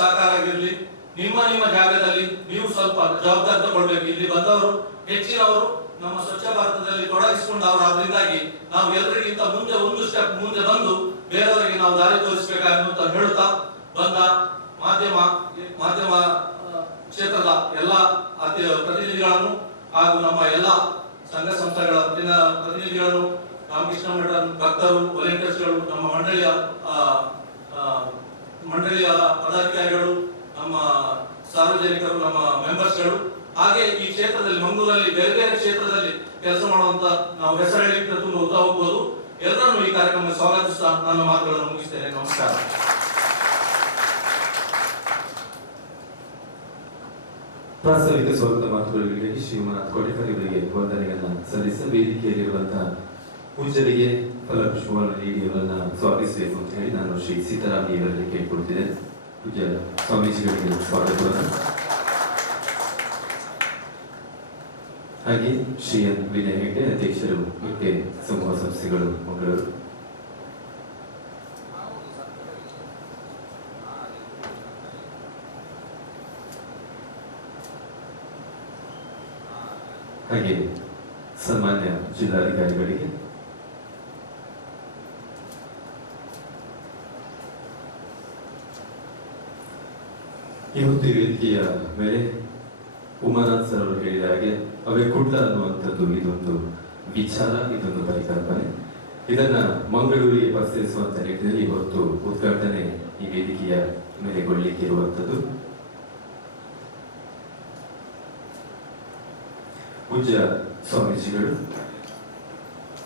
ಸಹಕಾರ ಆಗಿರಲಿ. ನಿಮ್ಮ ಜಾಗದಲ್ಲಿ ನೀವು ಸ್ವಲ್ಪ ಜವಾಬ್ದಾರಿ ತಗೊಳ್ಬೇಕು. ಇಲ್ಲಿ ಬಂದವರು ಹೆಚ್ಚಿನವರು ನಮ್ಮ ಸ್ವಚ್ಛ ಭಾರತದಲ್ಲಿ ತೊಡಗಿಸಿಕೊಂಡವರು. ಅದರಿಂದಾಗಿ ನಾವು ಎಲ್ಲರಿಗಿಂತ ಮುಂದೆ ಒಂದು ಸ್ಟೆಪ್ ಮುಂದೆ ಬಂದು ಬೇರೆಯವರಿಗೆ ನಾವು ದಾರಿ ತೋರಿಸಬೇಕಾಗುತ್ತ ಹೇಳುತ್ತಾ ಬಂದ ಮಾಧ್ಯಮ ಕ್ಷೇತ್ರದ ಎಲ್ಲ ಪ್ರತಿನಿಧಿಗಳನ್ನು ಹಾಗೂ ನಮ್ಮ ಎಲ್ಲ ಸಂಘ ಸಂಸ್ಥೆಗಳ ಪ್ರತಿನಿಧಿಗಳನ್ನು, ರಾಮಕೃಷ್ಣ ಮಠ ಭಕ್ತರು, ವಾಲಂಟಿಯರ್ಸ್ಗಳು, ನಮ್ಮ ಮಂಡಳಿಯ ಪದಾಧಿಕಾರಿಗಳು, ನಮ್ಮ ಸಾರ್ವಜನಿಕರು, ನಮ್ಮ ಮೆಂಬರ್ಸ್ಗಳು, ಹಾಗೆ ಈ ಕ್ಷೇತ್ರದಲ್ಲಿ ಮಂಗಳೂರಲ್ಲಿ ಬೇರೆ ಬೇರೆ ಕ್ಷೇತ್ರದಲ್ಲಿ ಕೆಲಸ ಮಾಡುವಂತ ನಾವು ಹೆಸರೇಳಿದ್ರೆ ತುಂಬ ಉದ್ದ ಹೋಗ್ಬೋದು. ಎಲ್ಲರನ್ನು ಈ ಕಾರ್ಯಕ್ರಮ ಸ್ವಾಗತಿಸ್ತಾ ನನ್ನ ಮಾತುಗಳನ್ನು ಮುಗಿಸ್ತೇನೆ. ನಮಸ್ಕಾರ. ಪ್ರಾಸ್ತಾವಿಕ ಸ್ವಾಗತ ಮಾತುಗಳಿಗೆ ಶ್ರೀಮಂತ್ ಕೋಟೆಕರ್ ಇವರಿಗೆ ವಂದನೆಗಳನ್ನು ಸಲ್ಲಿಸ ವೇದಿಕೆಯಲ್ಲಿರುವಂತಹ ಪೂಜ್ಯರಿಗೆ ಫಲಪುಷ್ಪವನ್ನು ನೀಡಿ ಅವರನ್ನ ಸ್ವಾಗತಿಸಬೇಕು ಅಂತ ಹೇಳಿ ನಾನು ಶ್ರೀ ಸೀತಾರಾಮ್ ಇವರಲ್ಲಿ ಕೇಳಿಕೊಳ್ತಿದ್ದೇನೆ. ಪೂಜ್ಯ ಸ್ವಾಮೀಜಿಗಳಿಗೆ ಸ್ವಾಗತವನ್ನು, ಹಾಗೆ ಶ್ರೀ ಎನ್ ವಿನಯ್ ಹೆಗ್ಡೆ ಅಧ್ಯಕ್ಷರು, ಮುಖ್ಯ ಸಮೂಹ ಸಂಸ್ಥೆಗಳು, ಮಂಗಳೂರು. ಹಾಗೆ ಸನ್ಮಾನ್ಯ ಜಿಲ್ಲಾಧಿಕಾರಿಗಳಿಗೆ, ಇವತ್ತು ವೇದಿಕೆಯ ಮೇಲೆ ಉಮಾನಾಥ್ ಸರ್ ಅವರು ಹೇಳಿದ ಹಾಗೆ ಅವೆಕುಡ್ಲ ಅನ್ನುವಂಥದ್ದು ಇದೊಂದು ವಿಚಾರ, ಇದೊಂದು ಪರಿಕಲ್ಪನೆ. ಇದನ್ನ ಮಂಗಳೂರಿಗೆ ಪರಿಚಯಿಸುವಂತ ನಿಟ್ಟಿನಲ್ಲಿ ಇವತ್ತು ಉದ್ಘಾಟನೆ ಈ ವೇದಿಕೆಯ ಮೇಲೆ ಗೊಳ್ಳಿಕ್ಕೆ ಇರುವಂಥದ್ದು. ಪೂಜ್ಯ ಸ್ವಾಮೀಜಿಗಳು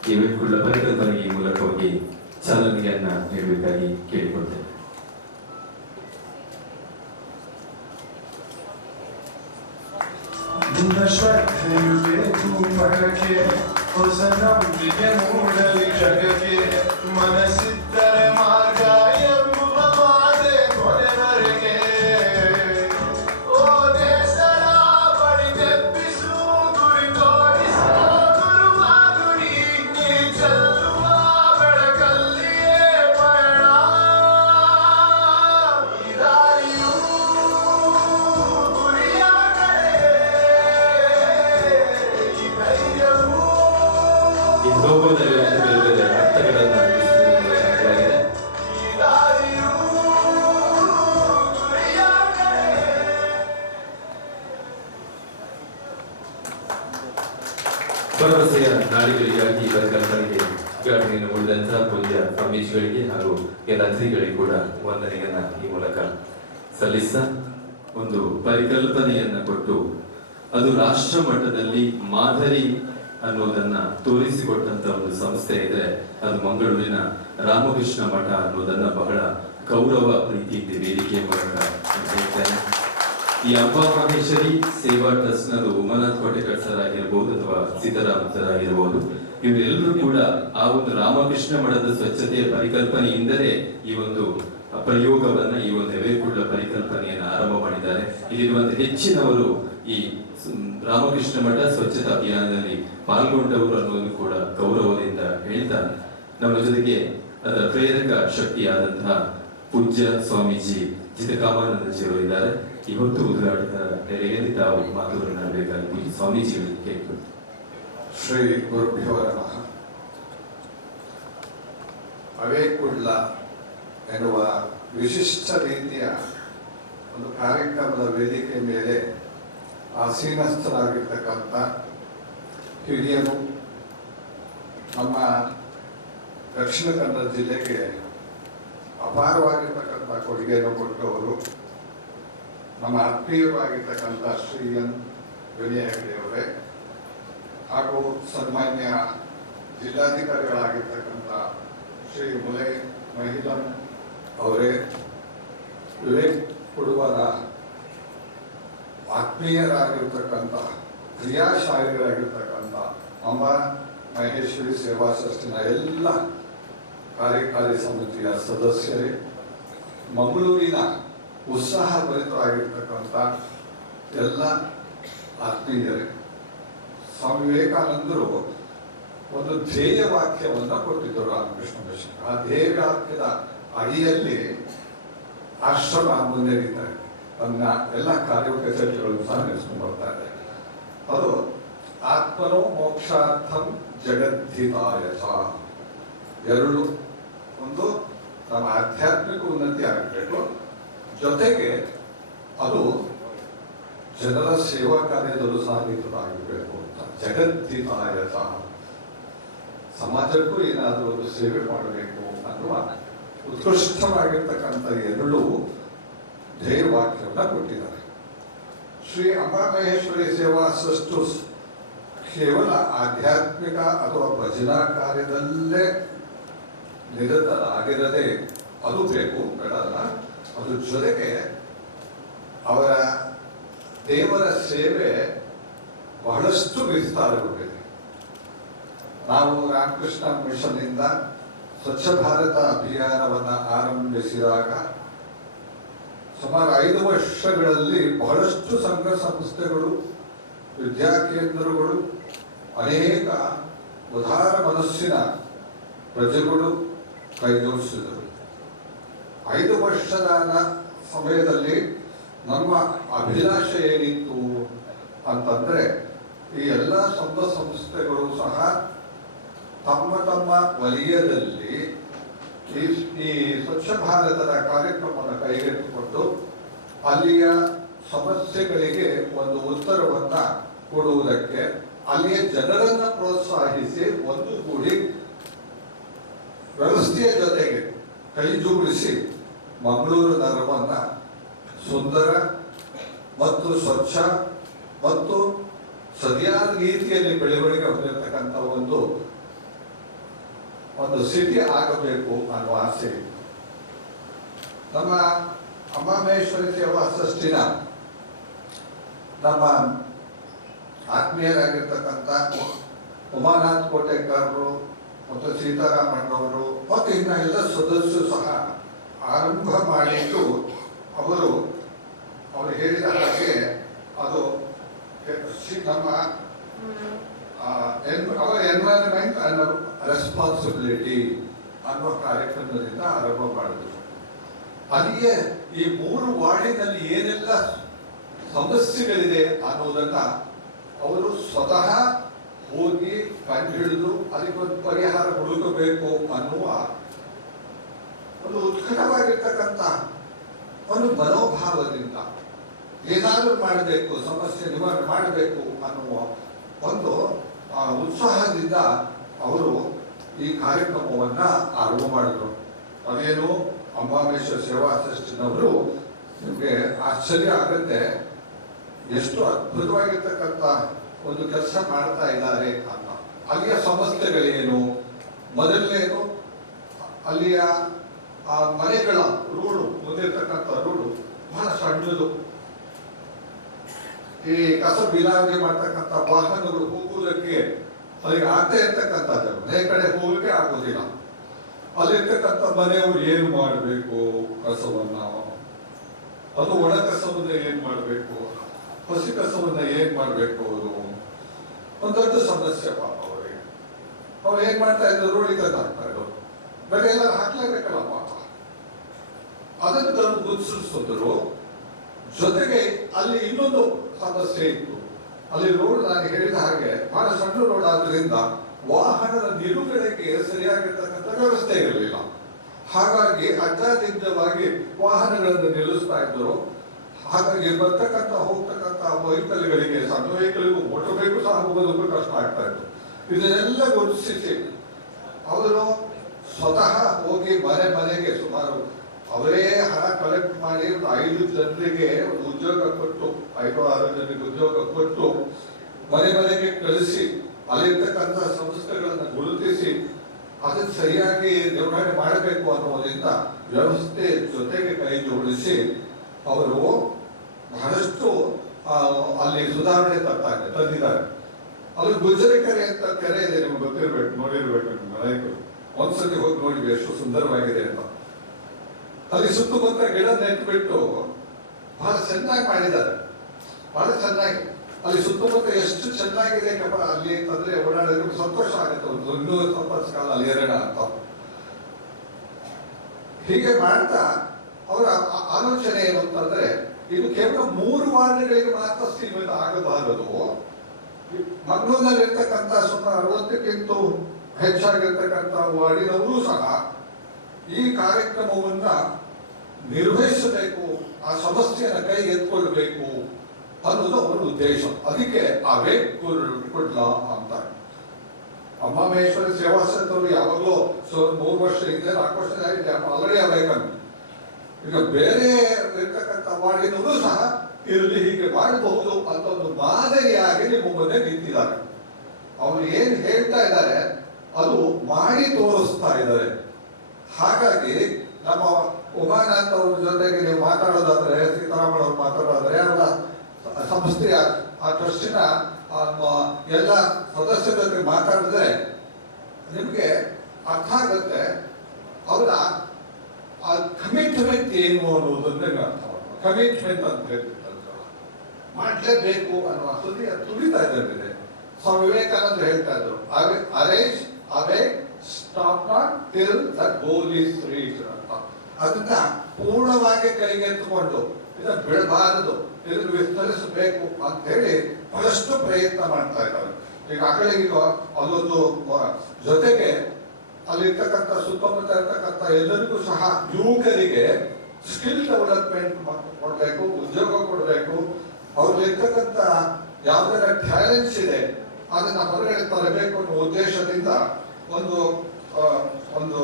ಈ ಅವೆಕುಡ್ಲ ಪರಿಕಲ್ಪನೆಗೆ ಈ ಮೂಲಕವಾಗಿ ಚಾಲನೆಯನ್ನ ನೀಡಬೇಕಾಗಿ ಕೇಳಿಕೊಳ್ತೇನೆ. ನಿನ್ನ ಶ್ರದ್ಧೆಯು ಬೇಕು ಮಗಕ್ಕೆ, ಹೊಸ ನಂಬಿಕೆ ಮೂಡಲಿ ಜಗಕ್ಕೆ, ಮನಸ್ಸಿದ್ದರೆ ಮಾರ್ಗ ಎಂಬುವ ಮಾತೆ ಕೊನೆವರೆಗೆ. ಓ ದೇಸರ ಬಳಿ ತೆಪ್ಪಿಸು, ಗುರಿ ತೋರಿಸು, ಗುರುವಾದು ನೀ ಚೆಲ್ಲುವ ಬೆಳಕಲ್ಲಿಯೇ ಪಯಣ. ಈ ದಾರಿಯೂ ಗುರಿಯ ಲೋಗೋದಲ್ಲಿ ಬೇರೆ ಬೇರೆ ಅರ್ಥಗಳನ್ನು ಸಾಧ್ಯವಾಗಿದೆ. ಭರವಸೆಯ ನಾಡಿಗಳಿಗಾಗಿ ಪರಿಕಲ್ಪನೆಗೆ ಉದ್ಘಾಟನೆಯನ್ನು ಉಳಿದಂತಹ ಪೂಜ್ಯ ಸ್ವಾಮೀಜಿಗಳಿಗೆ ಹಾಗೂ ಎಲ್ಲ ಅತಿಥಿಗಳಿಗೆ ಕೂಡ ವಂದನೆಯನ್ನ ಈ ಮೂಲಕ ಸಲ್ಲಿಸ್ತಾ, ಒಂದು ಪರಿಕಲ್ಪನೆಯನ್ನ ಕೊಟ್ಟು ಅದು ರಾಷ್ಟ್ರ ಮಟ್ಟದಲ್ಲಿ ಮಾದರಿ ಅನ್ನೋದನ್ನ ತೋರಿಸಿಕೊಟ್ಟಂತ ಒಂದು ಸಂಸ್ಥೆ ಇದೆ, ಅದು ಮಂಗಳೂರಿನ ರಾಮಕೃಷ್ಣ ಮಠ ಅನ್ನೋದನ್ನ ಬಹಳ ಗೌರವ ಪ್ರೀತಿಯಿಂದ ವೇದಿಕೆಯ ಮೂಲಕ ಹೇಳ್ತೇನೆ. ಈ ಅಂಬಾಮಹೇಶ್ವರಿ ಸೇವಾ ಟ್ರಸ್ಟ್ ನದು ಉಮಾನಾಥ್ ಕೋಟೆಕರ್ ಸರ್ ಆಗಿರ್ಬೋದು ಅಥವಾ ಸೀತಾರಾಮ್ ಸರ್ ಆಗಿರ್ಬೋದು, ಇವರೆಲ್ಲರೂ ಕೂಡ ಆ ಒಂದು ರಾಮಕೃಷ್ಣ ಮಠದ ಸ್ವಚ್ಛತೆಯ ಪರಿಕಲ್ಪನೆಯಿಂದಲೇ ಈ ಒಂದು ಪ್ರಯೋಗವನ್ನ, ಈ ಒಂದು ಅವೆಕುಡ್ಲ ಪರಿಕಲ್ಪನೆಯನ್ನು ಆರಂಭ ಮಾಡಿದ್ದಾರೆ. ಇಲ್ಲಿರುವಂತ ಹೆಚ್ಚಿನವರು ಈ ರಾಮಕೃಷ್ಣ ಮಠ ಸ್ವಚ್ಛತಾ ಅಭಿಯಾನದಲ್ಲಿ ಪಾಲ್ಗೊಂಡವರು ಅನ್ನೋದು ಕೂಡ ಗೌರವದಿಂದ ಹೇಳ್ತಾ, ನಮ್ಮ ಜೊತೆಗೆ ಅದರ ಪ್ರೇರಕ ಶಕ್ತಿಯಾದಂತಹ ಪೂಜ್ಯ ಸ್ವಾಮೀಜಿ ಚಿತ್ತಕಾಮಾನಂದಜಿಯವರು ಇದ್ದಾರೆ. ಇವತ್ತು ಉದ್ಘಾಟಕ ನೆಲೆಯಲ್ಲಿ ತಾವು ಮಾತುಗಳನ್ನಾಡಬೇಕಾಗಿ ಪೂಜ್ಯ ಸ್ವಾಮೀಜಿಗಳಿಗೆ ಕೇಳ್ಕೊಳ್ತೀವಿ. ಶ್ರೀ ಗುರುಭ್ಯೋ ನಮಃ. ಅವೆಕುಡ್ಲ ಎನ್ನುವ ವಿಶಿಷ್ಟ ರೀತಿಯ ಒಂದು ಕಾರ್ಯಕ್ರಮದ ವೇದಿಕೆ ಮೇಲೆ ಆಸೀನಸ್ಥರಾಗಿರ್ತಕ್ಕಂಥ ಹಿರಿಯರು, ನಮ್ಮ ದಕ್ಷಿಣ ಕನ್ನಡ ಜಿಲ್ಲೆಗೆ ಅಪಾರವಾಗಿರ್ತಕ್ಕಂಥ ಕೊಡುಗೆಯನ್ನು ಕೊಟ್ಟವರು, ನಮ್ಮ ಆತ್ಮೀಯರಾಗಿರ್ತಕ್ಕಂಥ ಶ್ರೀ ಎನ್ ವಿನಯ್ ಹೆಗ್ಡೆಯವರೇ, ಹಾಗೂ ಸನ್ಮಾನ್ಯ ಜಿಲ್ಲಾಧಿಕಾರಿಗಳಾಗಿರ್ತಕ್ಕಂಥ ಶ್ರೀ ಮುಲೈ ಮಹಿಳನ್ ಅವರೇ, ವಿವೇಕ್ ಕುಡುವರ ಆತ್ಮೀಯರಾಗಿರ್ತಕ್ಕಂಥ ಕ್ರಿಯಾಶಾಲಿಗಳಾಗಿರ್ತಕ್ಕಂಥ ಅಂಬಾ ಮಹೇಶ್ವರಿ ಸೇವಾ ಟ್ರಸ್ಟಿನ ಎಲ್ಲ ಕಾರ್ಯಕಾರಿ ಸಮಿತಿಯ ಸದಸ್ಯರೇ, ಮಂಗಳೂರಿನ ಉತ್ಸಾಹಭರಿತರಾಗಿರ್ತಕ್ಕಂಥ ಎಲ್ಲ ಆತ್ಮೀಯರೇ, ಸ್ವಾಮಿ ವಿವೇಕಾನಂದರು ಒಂದು ಧ್ಯೇಯ ವಾಕ್ಯವನ್ನು ಕೊಟ್ಟಿದ್ದರು ರಾಮಕೃಷ್ಣ ಮಿಷನ್. ಆ ಧ್ಯೇಯ ವಾಕ್ಯದ ಅಡಿಯಲ್ಲಿ ಆಶ್ರಮ ಮುನ್ನಡೆಯುತ್ತಾರೆ. ತನ್ನ ಎಲ್ಲ ಕಾರ್ಯಕಚೇರಿಗಳನ್ನು ಸಹ ನಡೆಸ್ಕೊಂಡು ಬರ್ತಾ ಇದೆ. ಅದು ಆತ್ಮನೋ ಮೋಕ್ಷಾರ್ಥಂ ಜಗದ್ಧಿತಾಯ ಚ. ಎರಡು, ಒಂದು ನಮ್ಮ ಆಧ್ಯಾತ್ಮಿಕ ಉನ್ನತಿ ಆಗಬೇಕು, ಜೊತೆಗೆ ಅದು ಜನರ ಸೇವಾ ಕಾರ್ಯದಲ್ಲೂ ಸಹ ನಿರತರಾಗಬೇಕು ಅಂತ. ಜಗದ್ಧಿತಾಯ ಚ, ಸಮಾಜಕ್ಕೂ ಏನಾದರೂ ಒಂದು ಸೇವೆ ಮಾಡಬೇಕು ಅನ್ನುವ ಉತ್ಕೃಷ್ಟವಾಗಿರ್ತಕ್ಕಂಥ ಎರಡು ಧ್ಯೇಯ ವಾಕ್ಯವನ್ನು ಕೊಟ್ಟಿದ್ದಾರೆ. ಶ್ರೀ ಅಂಬಾಮಹೇಶ್ವರಿ ಸೇವಾ ಟ್ರಸ್ಟ್ ಕೇವಲ ಆಧ್ಯಾತ್ಮಿಕ ಅಥವಾ ಭಜನಾ ಕಾರ್ಯದಲ್ಲೇ ನಿರತರಾಗಿರದೆ ಅದು ಬೇಕು ಬೇಡಲ್ಲ, ಅದ್ರ ಜೊತೆಗೆ ಅವರ ದೇವರ ಸೇವೆ ಬಹಳಷ್ಟು ವಿಸ್ತಾರಗೊಂಡಿದೆ. ನಾವು ರಾಮಕೃಷ್ಣ ಮಿಷನ್ ಇಂದ ಸ್ವಚ್ಛ ಭಾರತ ಅಭಿಯಾನವನ್ನು ಆರಂಭಿಸಿದಾಗ ಸುಮಾರು 5 ವರ್ಷಗಳಲ್ಲಿ ಬಹಳಷ್ಟು ಸಂಘ ಸಂಸ್ಥೆಗಳು, ವಿದ್ಯಾಕೇಂದ್ರಗಳು, ಅನೇಕ ಉದಾರ ಮನಸ್ಸಿನ ಪ್ರಜೆಗಳು ಕೈಜೋಡಿಸಿದರು. 5 ವರ್ಷದ ಸಮಯದಲ್ಲಿ ನಮ್ಮ ಅಭಿಲಾಷೆ ಏನಿತ್ತು ಅಂತಂದ್ರೆ, ಈ ಎಲ್ಲ ಸಂಘ ಸಂಸ್ಥೆಗಳು ಸಹ ತಮ್ಮ ತಮ್ಮ ವಲಯದಲ್ಲಿ ಈ ಸ್ವಚ್ಛ ಭಾರತದ ಕಾರ್ಯಕ್ರಮವನ್ನು ಕೈಗೆತ್ತಿಕೊಂಡು ಅಲ್ಲಿಯ ಸಮಸ್ಯೆಗಳಿಗೆ ಒಂದು ಉತ್ತರವನ್ನ ಕೊಡುವುದಕ್ಕೆ, ಅಲ್ಲಿಯ ಜನರನ್ನ ಪ್ರೋತ್ಸಾಹಿಸಿ ಒಂದುಗೂಡಿ ವ್ಯವಸ್ಥೆಯ ಜೊತೆಗೆ ಕೈ ಜೋಡಿಸಿ ಮಂಗಳೂರು ನಗರವನ್ನ ಸುಂದರ ಮತ್ತು ಸ್ವಚ್ಛ ಮತ್ತು ಸರಿಯಾದ ರೀತಿಯಲ್ಲಿ ಬೆಳವಣಿಗೆ ಹೊಂದಿರತಕ್ಕಂಥ ಒಂದು ಸಿಟಿ ಆಗಬೇಕು ಅನ್ನುವ ಆಸೆ. ನಮ್ಮ ಅಂಬಾಮಹೇಶ್ವರಿ ಸೇವಾ ಟ್ರಸ್ಟಿನ ನಮ್ಮ ಆತ್ಮೀಯರಾಗಿರ್ತಕ್ಕಂಥ ಉಮಾನಾಥ್ ಕೋಟೆಕರ್ರು ಮತ್ತು ಸೀತಾರಾಮಣ್ಣವರು ಮತ್ತು ಇನ್ನ ಎಲ್ಲ ಸದಸ್ಯರು ಸಹ ಆರಂಭ ಮಾಡಿದ್ದು ಅವರು ಹೇಳಿದ ಹಾಗೆ ಅದು ನಮ್ಮ ಅವರ ಎನ್ವೈರನ್ಮೆಂಟ್ ಅಂಡ್ ರೆಸ್ಪಾನ್ಸಿಬಿಲಿಟಿ ಅನ್ನುವ ಕಾರ್ಯಕ್ರಮದಿಂದ ಆರಂಭ ಮಾಡಿದ್ರು. ಅಲ್ಲಿಗೆ ಈ 3 ವಾರ್ಡಿನಲ್ಲಿ ಏನೆಲ್ಲ ಸಮಸ್ಯೆಗಳಿದೆ ಅನ್ನೋದನ್ನ ಅವರು ಸ್ವತಃ ಹೋಗಿ ಕಂಡುಹಿಡಿದು ಅದಕ್ಕೊಂದು ಪರಿಹಾರ ಹುಡುಕಬೇಕು ಅನ್ನುವ ಒಂದು ಉತ್ಕಟವಾಗಿರ್ತಕ್ಕಂಥ ಒಂದು ಮನೋಭಾವದಿಂದ ಏನಾದರೂ ಮಾಡಬೇಕು, ಸಮಸ್ಯೆ ನಿವಾರಣೆ ಮಾಡಬೇಕು ಅನ್ನುವ ಒಂದು ಉತ್ಸಾಹದಿಂದ ಅವರು ಈ ಕಾರ್ಯಕ್ರಮವನ್ನ ಆರಂಭ ಮಾಡಿದ್ರು. ಅದೇನು ಅಂಬಾಮಹೇಶ್ವರ ಸೇವಾ ಟ್ರಸ್ಟಿನವರು, ನಿಮಗೆ ಆಶ್ಚರ್ಯ ಆಗತ್ತೆ ಎಷ್ಟು ಅದ್ಭುತವಾಗಿರ್ತಕ್ಕಂಥ ಒಂದು ಕೆಲಸ ಮಾಡ್ತಾ ಇದ್ದಾರೆ ಅಂತ. ಅಲ್ಲಿಯ ಸಮಸ್ಯೆಗಳೇನು? ಮೊದಲನೇದು ಅಲ್ಲಿಯ ಮನೆಗಳ ರೋಡು, ಮುಂದಿರ್ತಕ್ಕಂಥ ರೋಡು ಬಹಳ ಸಣ್ಣದು. ಈ ಕಸ ವಿಲಾವಣೆ ಮಾಡ್ತಕ್ಕಂಥ ವಾಹನಗಳು ಹೋಗುವುದಕ್ಕೆ ಅಲ್ಲಿಗೆ ಆಗ್ತಾ ಇರ್ತಕ್ಕಂಥದ್ದು, ಮನೆ ಕಡೆ ಹೋಗಲಿಕ್ಕೆ ಆಗೋದಿಲ್ಲ. ಅಲ್ಲಿರ್ತಕ್ಕಂಥ ಮನೆಯವರು ಏನು ಮಾಡಬೇಕು, ಕಸವನ್ನ, ಅದು ಒಣ ಕಸವನ್ನ ಏನ್ ಮಾಡಬೇಕು, ಹಸಿ ಕಸವನ್ನ ಏನ್ ಮಾಡಬೇಕು, ಅದು ಒಂದು ದೊಡ್ಡ ಸಮಸ್ಯೆ ಪಾಪ ಅವರಿಗೆ. ಅವ್ರು ಏನ್ ಮಾಡ್ತಾ ಇದ್ರು, ರೋಡಿಗೆ ಹಾಕ್ತಾ ಇದ್ರು, ಬೆಳೆ ಎಲ್ಲ ಹಾಕ್ಲೇಬೇಕಲ್ಲ ಪಾಪ. ಅದನ್ನು ತಂದು ಗುರುತಿಸಿದ್ರು. ಜೊತೆಗೆ ಅಲ್ಲಿ ಇನ್ನೊಂದು ಸಮಸ್ಯೆ ಇತ್ತು. ಅಲ್ಲಿ ರೋಡ್ ನಾನು ಹೇಳಿದ ಹಾಗೆ ಬಹಳ ಸಣ್ಣ ರೋಡ್ ಆದ್ರಿಂದ ವಾಹನದ ನಿಲುಗಡೆಗೆ ಸರಿಯಾಗಿರ್ತಕ್ಕಂಥ ವ್ಯವಸ್ಥೆ ಇರಲಿಲ್ಲ. ಹಾಗಾಗಿ ಅಡ್ಡಾದಿಡ್ಡವಾಗಿ ವಾಹನಗಳನ್ನು ನಿಲ್ಲಿಸ್ತಾ ಇದ್ದರು. ಹಾಗಾಗಿ ಬರ್ತಕ್ಕಂಥ ಹೋಗ್ತಕ್ಕಂಥ ವೆಹಿಕಲ್ಗಳಿಗೆ, ಸಣ್ಣ ವೆಹಿಕಲ್ಗೂ, ಮೋಟರ್ ವೆಹಿಕಲ್ ಸಹ ಹೋಗೋದಕ್ಕೂ ಕಷ್ಟ ಆಗ್ತಾ ಇತ್ತು. ಇದನ್ನೆಲ್ಲ ಗುರುತಿಸಿ ಅವರು ಸ್ವತಃ ಹೋಗಿ ಮನೆಗೆ ಸುಮಾರು ಅವರೇ ಹಣ ಕಲೆಕ್ಟ್ ಮಾಡಿ 5 ಜನರಿಗೆ ಒಂದು ಉದ್ಯೋಗ ಕೊಟ್ಟು, 5-6 ಜನರಿಗೆ ಉದ್ಯೋಗ ಕೊಟ್ಟು ಮನೆಗೆ ಕಳಿಸಿ ಅಲ್ಲಿರ್ತಕ್ಕಂಥ ಸಂಸ್ಥೆಗಳನ್ನು ಗುರುತಿಸಿ ಅದನ್ನು ಸರಿಯಾಗಿ ನಿರ್ವಹಣೆ ಮಾಡಬೇಕು ಅನ್ನೋದ್ರಿಂದ ವ್ಯವಸ್ಥೆ ಜೊತೆಗೆ ಕೈ ಜೋಡಿಸಿ ಅವರು ಬಹಳಷ್ಟು ಅಲ್ಲಿ ಸುಧಾರಣೆ ತಂದಿದ್ದಾರೆ. ಅಲ್ಲಿ ಗುಜ್ಜರಿ ಕೆರೆ ಅಂತ ಕೆರೆ ಇದೆ, ನಿಮ್ಗೆ ಗೊತ್ತಿರ್ಬೇಕು, ನೋಡಿರ್ಬೇಕು ನಿಮ್ಮ ನಾಯಕರು. ಒಂದ್ಸತಿ ಹೋಗಿ ನೋಡಿ ಎಷ್ಟು ಸುಂದರವಾಗಿದೆ ಅಂತ. ಅಲ್ಲಿ ಸುತ್ತಮುತ್ತ ಗಿಡ ನೆಟ್ಬಿಟ್ಟು ಬಹಳ ಚೆನ್ನಾಗಿ ಮಾಡಿದ್ದಾರೆ, ಬಹಳ ಚೆನ್ನಾಗಿ. ಅಲ್ಲಿ ಸುತ್ತಮುತ್ತ ಎಷ್ಟು ಚೆನ್ನಾಗಿದೆ ಅಲ್ಲಿ ಅಂತಂದ್ರೆ ಓಡಾಡೋದಕ್ಕೆ ಸಂತೋಷ ಆಗುತ್ತೆ. ಒಂದು ಇನ್ನೂ ಸ್ವಲ್ಪ ಕಾಲ ಅಲ್ಲಿ ಇರೋಣ ಅಂತ ಹೀಗೆ ಮಾಡ್ತಾ ಅವರ ಆಲೋಚನೆ ಏನು ಅಂತಂದ್ರೆ, ಇದು ಕೇವಲ 3 ವಾರ್ಡ್ಗಳಿಗೆ ಮಾತ್ರ ಸೀಮಿತ ಆಗಬಾರದು. ಮಂಗಳೂರಿನಲ್ಲಿರ್ತಕ್ಕಂಥ ಸುಮಾರು 60ಕ್ಕಿಂತ ಹೆಚ್ಚಾಗಿರ್ತಕ್ಕಂಥ ವಾರ್ಡಿನವರು ಸಹ ಈ ಕಾರ್ಯಕ್ರಮವನ್ನ ನಿರ್ವಹಿಸಬೇಕು, ಆ ಸಮಸ್ಯೆಯನ್ನು ಕೈ ಎತ್ಕೊಳ್ಬೇಕು ಅನ್ನೋದು ಅವರ ಉದ್ದೇಶ. ಅದಕ್ಕೆ ಅವೇಕ್ ಕುಡ್ಲ ಅಂತ ಅಂಬಾಮಹೇಶ್ವರಿ ಸೇವಾ ಸಂಘದವರು ಯಾವಾಗಲೂ 3 ವರ್ಷ ಹಿಂದೆ 4 ವರ್ಷ ಆಗಿದೆ ಆಲ್ರೆಡಿ ಅವೇಕಂತ. ಈಗ ಬೇರೆ ಇರ್ತಕ್ಕಂಥ ವಾರ್ಡಿನವರು ಸಹ ಇಲ್ಲಿ ಹೀಗೆ ಮಾಡಬಹುದು ಅಂತ ಒಂದು ಮಾದರಿಯಾಗಿ ನಿಮ್ಮ ಮುಂದೆ ನಿಂತಿದ್ದಾರೆ. ಅವರು ಏನ್ ಹೇಳ್ತಾ ಇದ್ದಾರೆ ಅದು ಮಾಡಿ ತೋರಿಸ್ತಾ ಇದ್ದಾರೆ. ಹಾಗಾಗಿ ನಮ್ಮ ಉಮಾನಾಥ್ ಅವ್ರ ಜೊತೆಗೆ ನೀವು ಮಾತಾಡೋದಾದ್ರೆ, ಸೀತಾರಾಮನ್ ಅವ್ರು ಮಾತಾಡೋದಾದ್ರೆ, ಅವರ ಸಂಸ್ಥೆಯ ಆ ಟ್ರಸ್ಟಿನ ಎಲ್ಲ ಸದಸ್ಯರ ಜೊತೆ ಮಾತಾಡಿದ್ರೆ ನಿಮ್ಗೆ ಅರ್ಥ ಆಗುತ್ತೆ ಅವರ ಆ ಕಮಿಟ್ಮೆಂಟ್ ಏನು ಅನ್ನೋದನ್ನ ಅರ್ಥ ಮಾಡ್ತಾರೆ. ಕಮಿಟ್ಮೆಂಟ್ ಅಂತ ಹೇಳ್ತಾರೆ, ಮಾಡಲೇಬೇಕು ಅನ್ನುವ ತುಡಿತಾ ಇದ್ದಾರೆ. ಸ್ವಾಮಿ ವಿವೇಕಾನಂದ ಹೇಳ್ತಾ ಇದ್ರು, arise awake stop not till the goal is reach ಅಂತ. ಅದನ್ನ ಪೂರ್ಣವಾಗಿ ಕೈಗೆತ್ತಿಕೊಂಡು ಇದನ್ನು ಬಿಡಬಾರದು, ಇದನ್ನು ವಿಸ್ತರಿಸಬೇಕು ಅಂತ ಹೇಳಿ ಬಹಳಷ್ಟು ಪ್ರಯತ್ನ ಮಾಡ್ತಾ ಇದ್ದಾರೆ. ಈಗಾಗಲೇ ಈಗ ಅದೊಂದು ಜೊತೆಗೆ ಅಲ್ಲಿರ್ತಕ್ಕಂಥ ಸುತ್ತಮುತ್ತ ಇರ್ತಕ್ಕಂಥ ಎಲ್ಲರಿಗೂ ಸಹ ಯುವಕರಿಗೆ ಸ್ಕಿಲ್ ಡೆವಲಪ್ಮೆಂಟ್ ಕೊಡಬೇಕು, ಉದ್ಯೋಗ ಕೊಡಬೇಕು. ಅವ್ರಲ್ಲಿರ್ತಕ್ಕಂಥ ಯಾವ್ದಾರ ಟ್ಯಾಲೆಂಟ್ಸ್ ಇದೆ ಅದನ್ನ ಹೊರಗಡೆ ತರಬೇಕು ಅನ್ನೋ ಉದ್ದೇಶದಿಂದ ಒಂದು ಒಂದು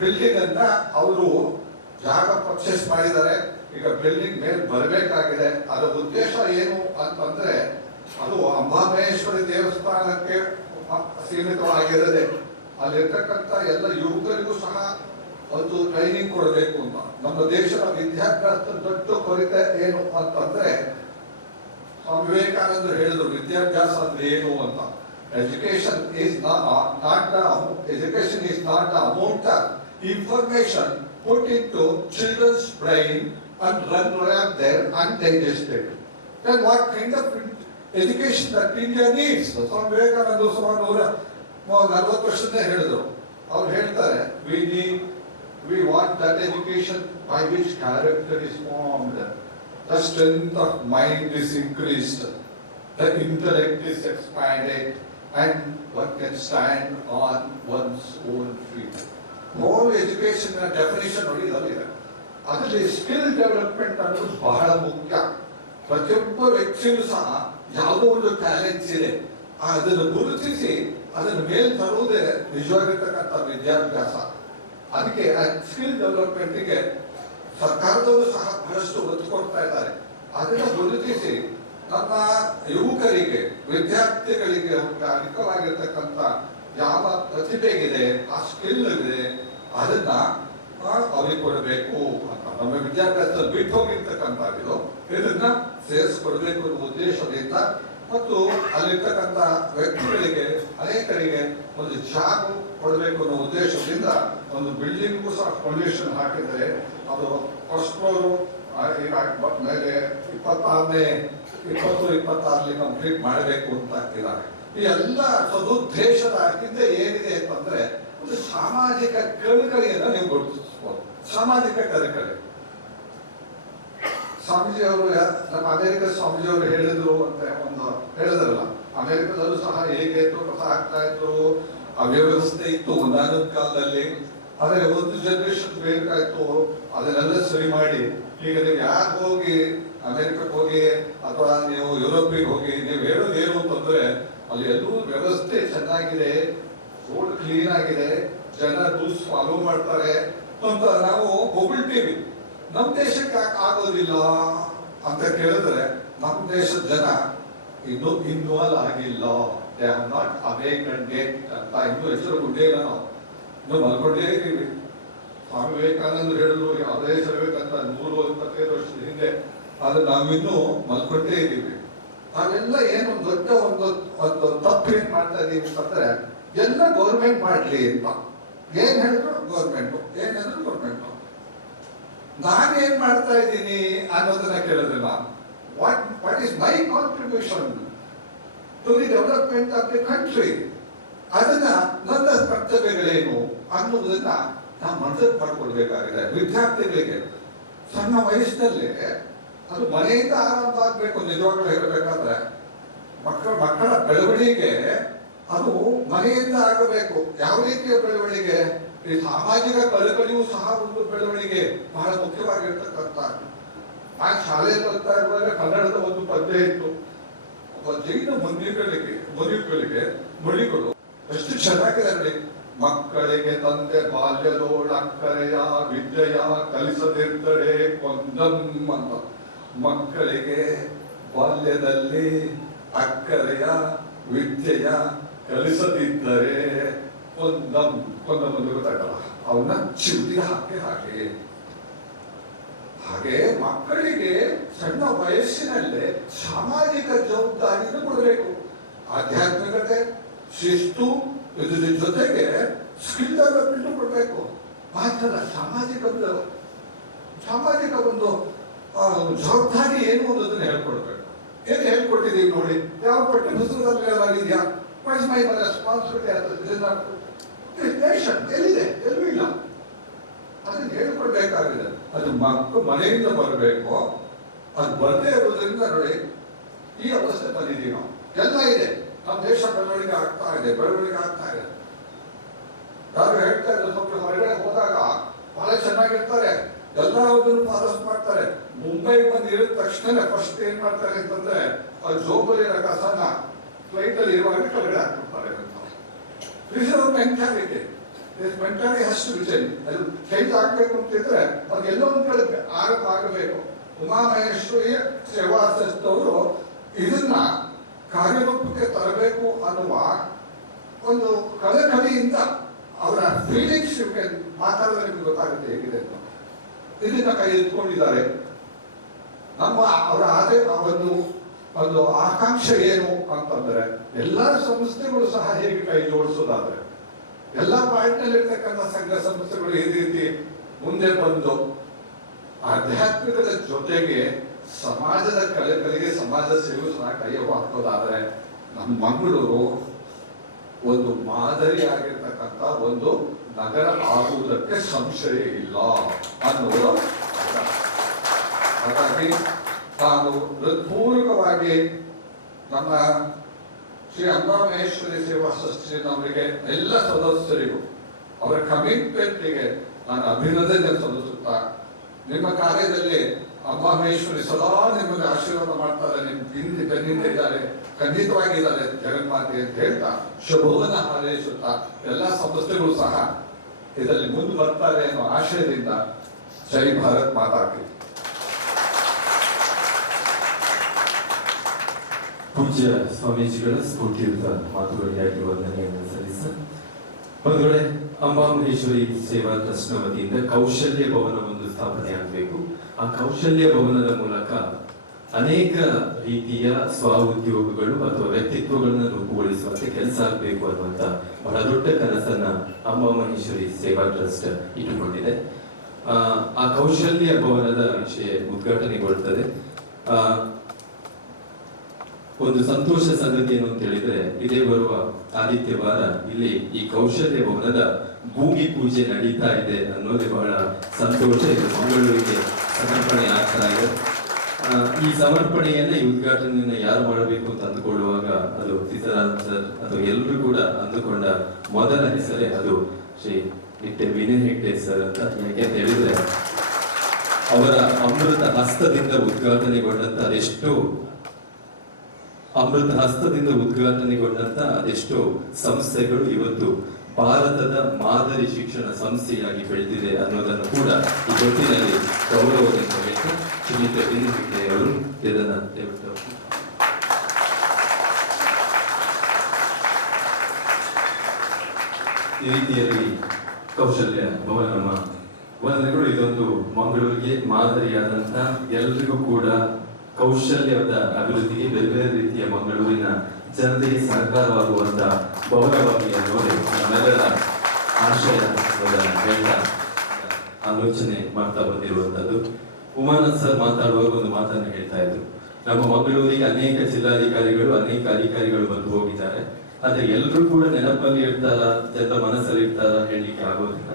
ಬಿಲ್ಡಿಂಗ್ ಅನ್ನ ಅವರು ಜಾಗ ಪರ್ಚೇಸ್ ಮಾಡಿದ್ದಾರೆ. ಈಗ ಬಿಲ್ಡಿಂಗ್ ಮೇಲೆ ಬರಬೇಕಾಗಿದೆ. ಅದರ ಉದ್ದೇಶ ಏನು ಅಂತಂದ್ರೆ ಅದು ಅಂಬಾಮಹೇಶ್ವರಿ ದೇವಸ್ಥಾನಕ್ಕೆ ಸೀಮಿತವಾಗಿರದೆ ಅಲ್ಲಿರ್ತಕ್ಕಂಥ ಎಲ್ಲ ಯುವಕರಿಗೂ ಸಹ ಒಂದು ಟ್ರೈನಿಂಗ್ ಕೊಡಬೇಕು ಅಂತ. ನಮ್ಮ ದೇಶದ ವಿದ್ಯಾಭ್ಯಾಸದ ದೊಡ್ಡ ಕೊರತೆ ಏನು ಅಂತಂದ್ರೆ, ಸ್ವಾಮಿ ವಿವೇಕಾನಂದರು ಹೇಳಿದ್ರು ವಿದ್ಯಾಭ್ಯಾಸ ಅಂದ್ರೆ ಏನು ಅಂತ. Education is not the amount of information put into children's brain and run around there undigested. Then what kind of education that India needs? Swami Vivekananda ಸುಮಾರು 140 ವರ್ಷದಿಂದ ಹೇಳಿದ್ರು. ಅವ್ರು ಹೇಳ್ತಾರೆ, we want that education by which character is formed, the strength of mind is increased, the intellect is expanded, and one can stand on one's own feet. Whole education definition ನೋಡಿ ಇದೆ. ಅದರಲ್ಲಿ skill development ಅನ್ನೋದು ಬಹಳ ಮುಖ್ಯ. ಪ್ರತಿಯೊಬ್ಬ ವ್ಯಕ್ತಿಯೂ ಸಹ ಯಾವುದೋ ಒಂದು ಟ್ಯಾಲೆಂಟ್ಸ್ ಇದೆ, ಅದನ್ನು ಗುರುತಿಸಿ ಅದನ್ನು ಮೇಲೆ ತರುವುದೇ ನಿಜವಾಗಿರ್ತಕ್ಕಂಥ ವಿದ್ಯಾಭ್ಯಾಸ. ಅದಕ್ಕೆ ಸ್ಕಿಲ್ ಡೆವಲಪ್ಮೆಂಟ್ಗೆ ಸರ್ಕಾರದವರು ಸಹ ಬಹಳಷ್ಟು ಒತ್ತು ಕೊಡ್ತಾ ಇದ್ದಾರೆ. ಅದನ್ನು ಗುರುತಿಸಿ ನಮ್ಮ ಯುವಕರಿಗೆ, ವಿದ್ಯಾರ್ಥಿಗಳಿಗೆ ಅಧಿಕವಾಗಿರ್ತಕ್ಕಂಥ ಯಾವ ಪ್ರತಿಭೆಗಿದೆ, ಆ ಸ್ಕಿಲ್ ಇದೆ, ಅದನ್ನ ಅವ್ರಿಗೆ ಕೊಡಬೇಕು ಅಂತ. ನಮ್ಮ ವಿದ್ಯಾಭ್ಯಾಸ ಬಿಟ್ಟು ಹೋಗಿರ್ತಕ್ಕಂಥದ್ದು ಇದನ್ನ ಸೇರಿಸ್ಕೊಡ್ಬೇಕು ಅನ್ನೋ ಉದ್ದೇಶದಿಂದ ಮತ್ತು ಅಲ್ಲಿರ್ತಕ್ಕಂಥ ವ್ಯಕ್ತಿಗಳಿಗೆ ಅನೇಕರಿಗೆ ಒಂದು ಜಾಗ ಕೊಡಬೇಕು ಅನ್ನೋ ಉದ್ದೇಶದಿಂದ ಒಂದು ಬಿಲ್ಡಿಂಗ್ಗೂ ಸಹ ಫೌಂಡೇಶನ್ ಹಾಕಿದರೆ ಅದು ಫಸ್ಟ್ ಫ್ಲೋರು ಮೇಲೆ 26ರಲ್ಲಿ ಕಂಪ್ಲೀಟ್ ಮಾಡಬೇಕು ಅಂತ ಇದ್ದಾರೆ. ಈ ಎಲ್ಲ ಸದುದ್ದೇಶದ ಹಿಂದೆ ಏನಿದೆ ಅಂತಂದ್ರೆ ಒಂದು ಸಾಮಾಜಿಕ ಕಳಕಳಿಯನ್ನು ನೀವು ಗುರುತಿಸಬಹುದು. ಸಾಮಾಜಿಕ ಕಳಕಳಿ ಸ್ವಾಮೀಜಿ ಅವರು, ನಮ್ಮ ಅಮೆರಿಕ ಸ್ವಾಮೀಜಿ ಅವರು ಹೇಳಿದ್ರು ಅಂತ ಒಂದು ಹೇಳಿದ್ರಲ್ಲ, ಅಮೆರಿಕದಲ್ಲೂ ಸಹ ಹೇಗೆ ಕಸ ಆಗ್ತಾ ಇದ್ರು, ಅವ್ಯವಸ್ಥೆ ಇತ್ತು ಒಂದಾನೊಂದು ಕಾಲದಲ್ಲಿ. ಆದ್ರೆ ಒಂದು ಜನರೇಷನ್ ಬೇಕಾಯ್ತು, ಅದನ್ನೆಲ್ಲ ಸರಿ ಮಾಡಿ ಈಗ ನೀವು ಯಾಕೆ ಹೋಗಿ ಅಮೆರಿಕಕ್ಕೆ ಹೋಗಿ ಅಥವಾ ನೀವು ಯುರೋಪಿಗೆ ಹೋಗಿ ನೀವು ಹೇಳೋದು ಏನು ಅಂತಂದ್ರೆ ಅಲ್ಲಿ ಎಲ್ಲೂ ವ್ಯವಸ್ಥೆ ಚೆನ್ನಾಗಿದೆ, ರೋಡ್ ಕ್ಲೀನ್ ಆಗಿದೆ, ಜನ ರೂಲ್ಸ್ ಫಾಲೋ ಮಾಡ್ತಾರೆ ಅಂತ ನಾವು ಹೊಗಳ್ತೀವಿ. ನಮ್ಮ ದೇಶಕ್ಕೆ ಯಾಕೆ ಆಗೋದಿಲ್ಲ ಅಂತ ಕೇಳಿದ್ರೆ ನಮ್ಮ ದೇಶದ ಜನ ಇನ್ನೂ ಇನ್ವಾಲ್ವ್ ಆಗಿಲ್ಲ. ದೇ ಹ್ಯಾವ್ ನಾಟ್ ಅವೇಕನ್ಡ್ ಯೆಟ್ ಅಂತ ಇನ್ನೂ ಹೆಸರು ಗುಡ್ಡೇ ಇಲ್ಲ. ನಾವು ಇನ್ನೂ ಮಲ್ಕೊಂಡೇ ಇದ್ದೀವಿ. ಸ್ವಾಮಿ ವಿವೇಕಾನಂದರು ಹೇಳಿದ್ರು ಯಾವುದೇ ಹೆಸರಿಬೇಕಂತ 125 ವರ್ಷದ ಹಿಂದೆ, ಆದ್ರೆ ನಾವಿನ್ನೂ ಮಲ್ಕೊಂಡೇ ಇದ್ದೀವಿ. ನಾವೆಲ್ಲ ಏನು ದೊಡ್ಡ ಒಂದು ತಪ್ಪು ಏನ್ ಮಾಡ್ತಾ ಇದೀವಿ ಅಂತಂದ್ರೆ ಎಲ್ಲ ಗೌರ್ಮೆಂಟ್ ಮಾಡ್ಲಿ ಅಂತ ಏನ್ ಹೇಳಿದ್ರು ಗೌರ್ಮೆಂಟ್, ಏನಾದ್ರು ಗೌರ್ಮೆಂಟ್. ನಾನೇನ್ ಮಾಡ್ತಾ ಇದ್ದೀನಿ ಅನ್ನೋದನ್ನ ಕೇಳಿದ್ರೆ ನಾನು what is my contribution to the development of the country, ಅದನ್ನ ನನ್ನ ಕರ್ತವ್ಯಗಳೇನು ಅನ್ನೋದನ್ನ ನಾವು ಮನಸ್ಸು ಮಾಡ್ಕೊಳ್ಬೇಕಾಗಿದೆ. ವಿದ್ಯಾರ್ಥಿಗಳಿಗೆ ಸಣ್ಣ ವಯಸ್ಸಿನಲ್ಲಿ ಅದು ಮನೆಯಿಂದ ಆರಂಭ ಆಗ್ಬೇಕು. ನಿಜವಾಗ್ಲೂ ಹೇಳಬೇಕಾದ್ರೆ ಮಕ್ಕಳ ಬೆಳವಣಿಗೆ ಅದು ಮನೆಯಿಂದ ಆಗಬೇಕು. ಯಾವ ರೀತಿಯ ಬೆಳವಣಿಗೆ? ಈ ಸಾಮಾಜಿಕ ಕಳಕಳಿಯೂ ಸಹ ಒಂದು ಬೆಳವಣಿಗೆ ಬಹಳ ಮುಖ್ಯವಾಗಿರ್ತಕ್ಕಂಥ. ನಾನು ಶಾಲೆಯಲ್ಲಿ ಓದ್ತಾ ಇರುವಾಗ ಕನ್ನಡದ ಒಂದು ಪದ್ಯ ಇತ್ತು. ಒಬ್ಬ ಜೈನ ಮುನಿಗಳು ಎಷ್ಟು ಚೆನ್ನಾಗಿದೆ ನೋಡಿ. ಮಕ್ಕಳಿಗೆ ತಂದೆ ಬಾಲ್ಯದೋಳಕ್ಕರೆಯ ವಿದ್ಯೆಯ ಕಲಿಸದಿರ್ತಡೆ ಕೊಂದಂ ಅಂತ. ಮಕ್ಕಳಿಗೆ ಬಾಲ್ಯದಲ್ಲಿ ಅಕ್ಕರೆಯ ವಿದ್ಯೆಯ ಕಲಿಸದಿದ್ದರೆ ಕೊಂದಂ ಒಂದು ಗೊತ್ತಾಗಲ್ಲ, ಅವನ್ನ ಚಿವುಟಿಗೆ ಹಾಗೆ ಹಾಗೆ ಮಕ್ಕಳಿಗೆ ಸಣ್ಣ ವಯಸ್ಸಿನಲ್ಲೇ ಸಾಮಾಜಿಕ ಜವಾಬ್ದಾರಿಯನ್ನು ಕೊಡಬೇಕು. ಆಧ್ಯಾತ್ಮಿಕತೆ, ಶಿಸ್ತು, ಇದರ ಜೊತೆಗೆ ಸ್ಕಿಲ್ ಡೆವಲಪ್ಮೆಂಟ್ ಕೊಡಬೇಕು. ಮಾತ್ರ ಸಾಮಾಜಿಕ ಒಂದು ಜವಾಬ್ದಾರಿ ಏನು ಅನ್ನೋದನ್ನ ಹೇಳ್ಕೊಡ್ಬೇಕು. ಏನು ಹೇಳ್ಕೊಟ್ಟಿದ್ದೀವಿ ನೋಡಿ, ಯಾವ ಪಠ್ಯ ಪುಸ್ತಕದಲ್ಲಿ ಇದೆಯಾ? ವಾಟ್ ಇಸ್ ಮೈ ರೆಸ್ಪಾನ್ಸಿಬಿಲಿಟಿ ಎಲ್ಲಿದೆ? ಎಲ್ಲೂ ಇಲ್ಲ. ಅದನ್ನ ಹೇಳ್ಕೊಡ್ಬೇಕಾಗಿದೆ. ಅದು ಮನೆಯಿಂದ ಬರಬೇಕು. ಅದು ಬರದೇ ಇರೋದ್ರಿಂದ ನೋಡಿ ಈ ಅವಸ್ಥೆ ಬಂದಿದ್ದೀವಿ ನಾವು. ಎಲ್ಲ ಇದೆ, ನಮ್ಮ ದೇಶ ಬೆಳವಣಿಗೆ ಆಗ್ತಾ ಇದೆ. ಯಾರು ಹೇಳ್ತಾ ಇದ್ದಾರೆ, ಸ್ವಲ್ಪ ಹೊರಗಡೆ ಹೋದಾಗ ಬಹಳ ಚೆನ್ನಾಗಿರ್ತಾರೆ, ಎಲ್ಲದನ್ನು ಫಾಲೋಸ್ ಮಾಡ್ತಾರೆ. ಮುಂಬೈಗೆ ಬಂದು ಇಳಿದ ತಕ್ಷಣ ಫಸ್ಟ್ ಏನ್ ಮಾಡ್ತಾರೆ ಅಂತಂದ್ರೆ ಆ ಜೋಬಲ್ಲಿರೋ ಕಸನ ಫ್ಲೈಟ್ ಅಲ್ಲಿ ಇರುವಾಗ ಕೆಳಗಡೆ ಹಾಕ್ಬಿಡ್ತಾರೆ ಅಂತ. Mentality has to be change. ಅದು ಚೇಂಜ್ ಆಗ್ಬೇಕು ಅಂತಿದ್ರೆ ಅವ್ರಿಗೆ ಎಲ್ಲೋ ಒಂದ್ ಕಡೆ ಆಗಬೇಕು. ಉಮಾಮಹೇಶ್ವರಿಯ ಸೇವಾ ಸಂಸ್ಥೆಯವರು ಇದನ್ನ ಕಾರ್ಯರೂಪಕ್ಕೆ ತರಬೇಕು ಅನ್ನುವ ಒಂದು ಕಳಕಳಿಯಿಂದ ಅವರ ಫೀಲಿಂಗ್ಸ್ ಮಾತಾಡಿದ್ರೆ ನಿಮ್ಗೆ ಗೊತ್ತಾಗುತ್ತೆ ಹೇಗಿದೆ ಅಂತ. ಇದನ್ನ ಕೈ ಎತ್ಕೊಂಡಿದ್ದಾರೆ. ಅವರ ಒಂದು ಆಕಾಂಕ್ಷೆ ಏನು ಅಂತಂದ್ರೆ ಎಲ್ಲಾ ಸಂಸ್ಥೆಗಳು ಸಹ ಹೇಗೆ ಕೈ ಜೋಡಿಸೋದಾದ್ರೆ ಎಲ್ಲಾ ಪಾಯಿಂಟ್ನಲ್ಲಿರ್ತಕ್ಕಂಥ ಸಂಘ ಸಂಸ್ಥೆಗಳು ಈ ರೀತಿ ಮುಂದೆ ಬಂದು ಆಧ್ಯಾತ್ಮಿಕದ ಜೊತೆಗೆ ಸಮಾಜದ ಕಲೆಗಳಿಗೆ ಸಮಾಜ ಸೇವೆ ಸಹ ಕೈ ಹಾಕೋದಾದ್ರೆ ನಮ್ಮ ಮಂಗಳೂರು ಒಂದು ಮಾದರಿ ಆಗಿರ್ತಕ್ಕಂಥ ಒಂದು ನಗರ ಆಗುವುದಕ್ಕೆ ಸಂಶಯ ಇಲ್ಲ ಅನ್ನೋದು. ಹಾಗಾಗಿ ನಾನು ಹೃತ್ಪೂರ್ವಕವಾಗಿ ನಮ್ಮ ಶ್ರೀ ಅಂಬಾಮಹೇಶ್ವರಿ ಸೇವಾ ಟ್ರಸ್ಟಿನವರಿಗೆ ಎಲ್ಲ ಸದಸ್ಯರಿಗೂ ಅವರ ಕಮಿಟ್ಮೆಂಟ್ಗೆ ನಾನು ಅಭಿನಂದನೆ ಸಲ್ಲಿಸುತ್ತಾ, ನಿಮ್ಮ ಕಾರ್ಯದಲ್ಲಿ ಅಂಬಾಮಹೇಶ್ವರಿ ಸದಾ ನಿಮಗೆ ಆಶೀರ್ವಾದ ಮಾಡ್ತಾರೆ. ನಿಮ್ಮ ಬೆನ್ನಿಂದ ಇದ್ದಾರೆ, ಖಂಡಿತವಾಗಿದ್ದಾರೆ ಜಗನ್ಮಾತೆ ಅಂತ ಹೇಳ್ತಾ ಶುಭವನ್ನ ಹಾರೈಸುತ್ತಾ ಎಲ್ಲ ಸಂಸ್ಥೆಗಳು ಸಹ ಇದರಲ್ಲಿ ಮುಂದೆ ಬರ್ತಾರೆ ಅನ್ನೋ ಆಶಯದಿಂದ ಜೈ ಭಾರತ್ ಮಾತಾ ಕಿ. ಪೂಜ್ಯ ಸ್ವಾಮೀಜಿಗಳ ಸ್ಫೂರ್ತಿಯುತ ಮಾತುಗಳಿಗಾಗಿ ವಂದನೆಯನ್ನು ಸಲ್ಲಿಸ. ಒಂದು ವೇಳೆ ಅಂಬಾಮಹೇಶ್ವರಿ ಸೇವಾ ಟ್ರಸ್ಟ್ನ ವತಿಯಿಂದ ಕೌಶಲ್ಯ ಭವನ ಒಂದು ಸ್ಥಾಪನೆ ಆಗಬೇಕು. ಆ ಕೌಶಲ್ಯ ಭವನದ ಮೂಲಕ ಅನೇಕ ರೀತಿಯ ಸ್ವ ಉದ್ಯೋಗಗಳು ಅಥವಾ ವ್ಯಕ್ತಿತ್ವಗಳನ್ನ ರೂಪುಗೊಳಿಸುವಂತೆ ಕೆಲಸ ಆಗಬೇಕು ಅನ್ನುವಂತ ಬಹಳ ದೊಡ್ಡ ಕನಸನ್ನ ಅಂಬಾಮಹೇಶ್ವರಿ ಸೇವಾ ಟ್ರಸ್ಟ್ ಇಟ್ಟುಕೊಂಡಿದೆ. ಆ ಕೌಶಲ್ಯ ಭವನದ ವಿಷಯ ಉದ್ಘಾಟನೆಗೊಳ್ಳುತ್ತದೆ. ಒಂದು ಸಂತೋಷ ಸಂಗತಿ ಏನು ಅಂತ ಹೇಳಿದ್ರೆ, ಇದೇ ಬರುವ ಆದಿತ್ಯವಾರ ಇಲ್ಲಿ ಈ ಕೌಶಲ್ಯ ಭವನದ ಭೂಮಿ ಪೂಜೆ ನಡೀತಾ ಇದೆ ಅನ್ನೋದೇ ಬಹಳ ಸಂತೋಷ. ಇದು ಮಂಗಳೂರಿಗೆ ಸಮರ್ಪಣೆ ಆಗ್ತಾ ಇದೆ. ಈ ಸಮರ್ಪಣೆಯನ್ನ ಈ ಉದ್ಘಾಟನೆಯನ್ನ ಯಾರು ಮಾಡಬೇಕು ಅಂತ ಅಂದುಕೊಳ್ಳುವಾಗ ಅದು ಸೀತಾರಾಮ್ ಸರ್ ಅಥವಾ ಎಲ್ಲರೂ ಕೂಡ ಅಂದುಕೊಂಡ ಮೊದಲ ಹೆಸರೇ ಅದು ಶ್ರೀ ವಿನಯ್ ಹೆಗ್ಡೆ ಸರ್ ಅಂತ. ಯಾಕೆ ಅಂತ ಹೇಳಿದ್ರೆ ಅವರ ಅಮೃತ ಹಸ್ತದಿಂದ ಉದ್ಘಾಟನೆಗೊಂಡಂತ ಅದೆಷ್ಟೋ ಸಂಸ್ಥೆಗಳು ಇವತ್ತು ಭಾರತದ ಮಾದರಿ ಶಿಕ್ಷಣ ಸಂಸ್ಥೆಯಾಗಿ ಬೆಳೆದಿದೆ ಅನ್ನೋದನ್ನು ಕೂಡ ಈ ಹೊತ್ತಿನಲ್ಲಿ ಗೌರವದಿಂದ ಹೇಳ್ತಾ ಶ್ರೀಯುತ ವಿನಯ್ ಹೆಗ್ಡೆ ಅವರು ಇದನ್ನ ದಯವಿಟ್ಟು ಈ ರೀತಿಯಲ್ಲಿ ಕೌಶಲ್ಯ ಭವನ ವಂದನೆಗಳು. ಇದೊಂದು ಮಂಗಳೂರಿಗೆ ಮಾದರಿಯಾದಂತಹ ಎಲ್ರಿಗೂ ಕೂಡ ಕೌಶಲ್ಯದ ಅಭಿವೃದ್ಧಿಗೆ ಬೇರೆ ಬೇರೆ ರೀತಿಯ ಮಂಗಳೂರಿನ ಜನತೆಗೆ ಸಹಕಾರವಾಗುವಂತ ಭವನವಾಗಿ ಅನ್ನೋದೇ ನಮ್ಮೆಲ್ಲರ ಆಶಯ ಹೇಳ್ತಾ ಆಲೋಚನೆ ಮಾಡ್ತಾ ಬಂದಿರುವಂತದ್ದು. ಉಮಾನಾಥ್ ಸರ್ ಮಾತಾಡುವಾಗ ಒಂದು ಮಾತನ್ನು ಹೇಳ್ತಾ ಇದ್ರು, ನಮ್ಮ ಮಂಗಳೂರಿಗೆ ಅನೇಕ ಜಿಲ್ಲಾಧಿಕಾರಿಗಳು ಅನೇಕ ಅಧಿಕಾರಿಗಳು ಬಂದು ಹೋಗಿದ್ದಾರೆ, ಆದ್ರೆ ಎಲ್ಲರೂ ಕೂಡ ನೆನಪಲ್ಲಿ ಇರ್ತಾರ, ಜನರ ಮನಸ್ಸಲ್ಲಿ ಇರ್ತಾರ ಹೇಳಲಿಕ್ಕೆ ಆಗೋದಿಲ್ಲ.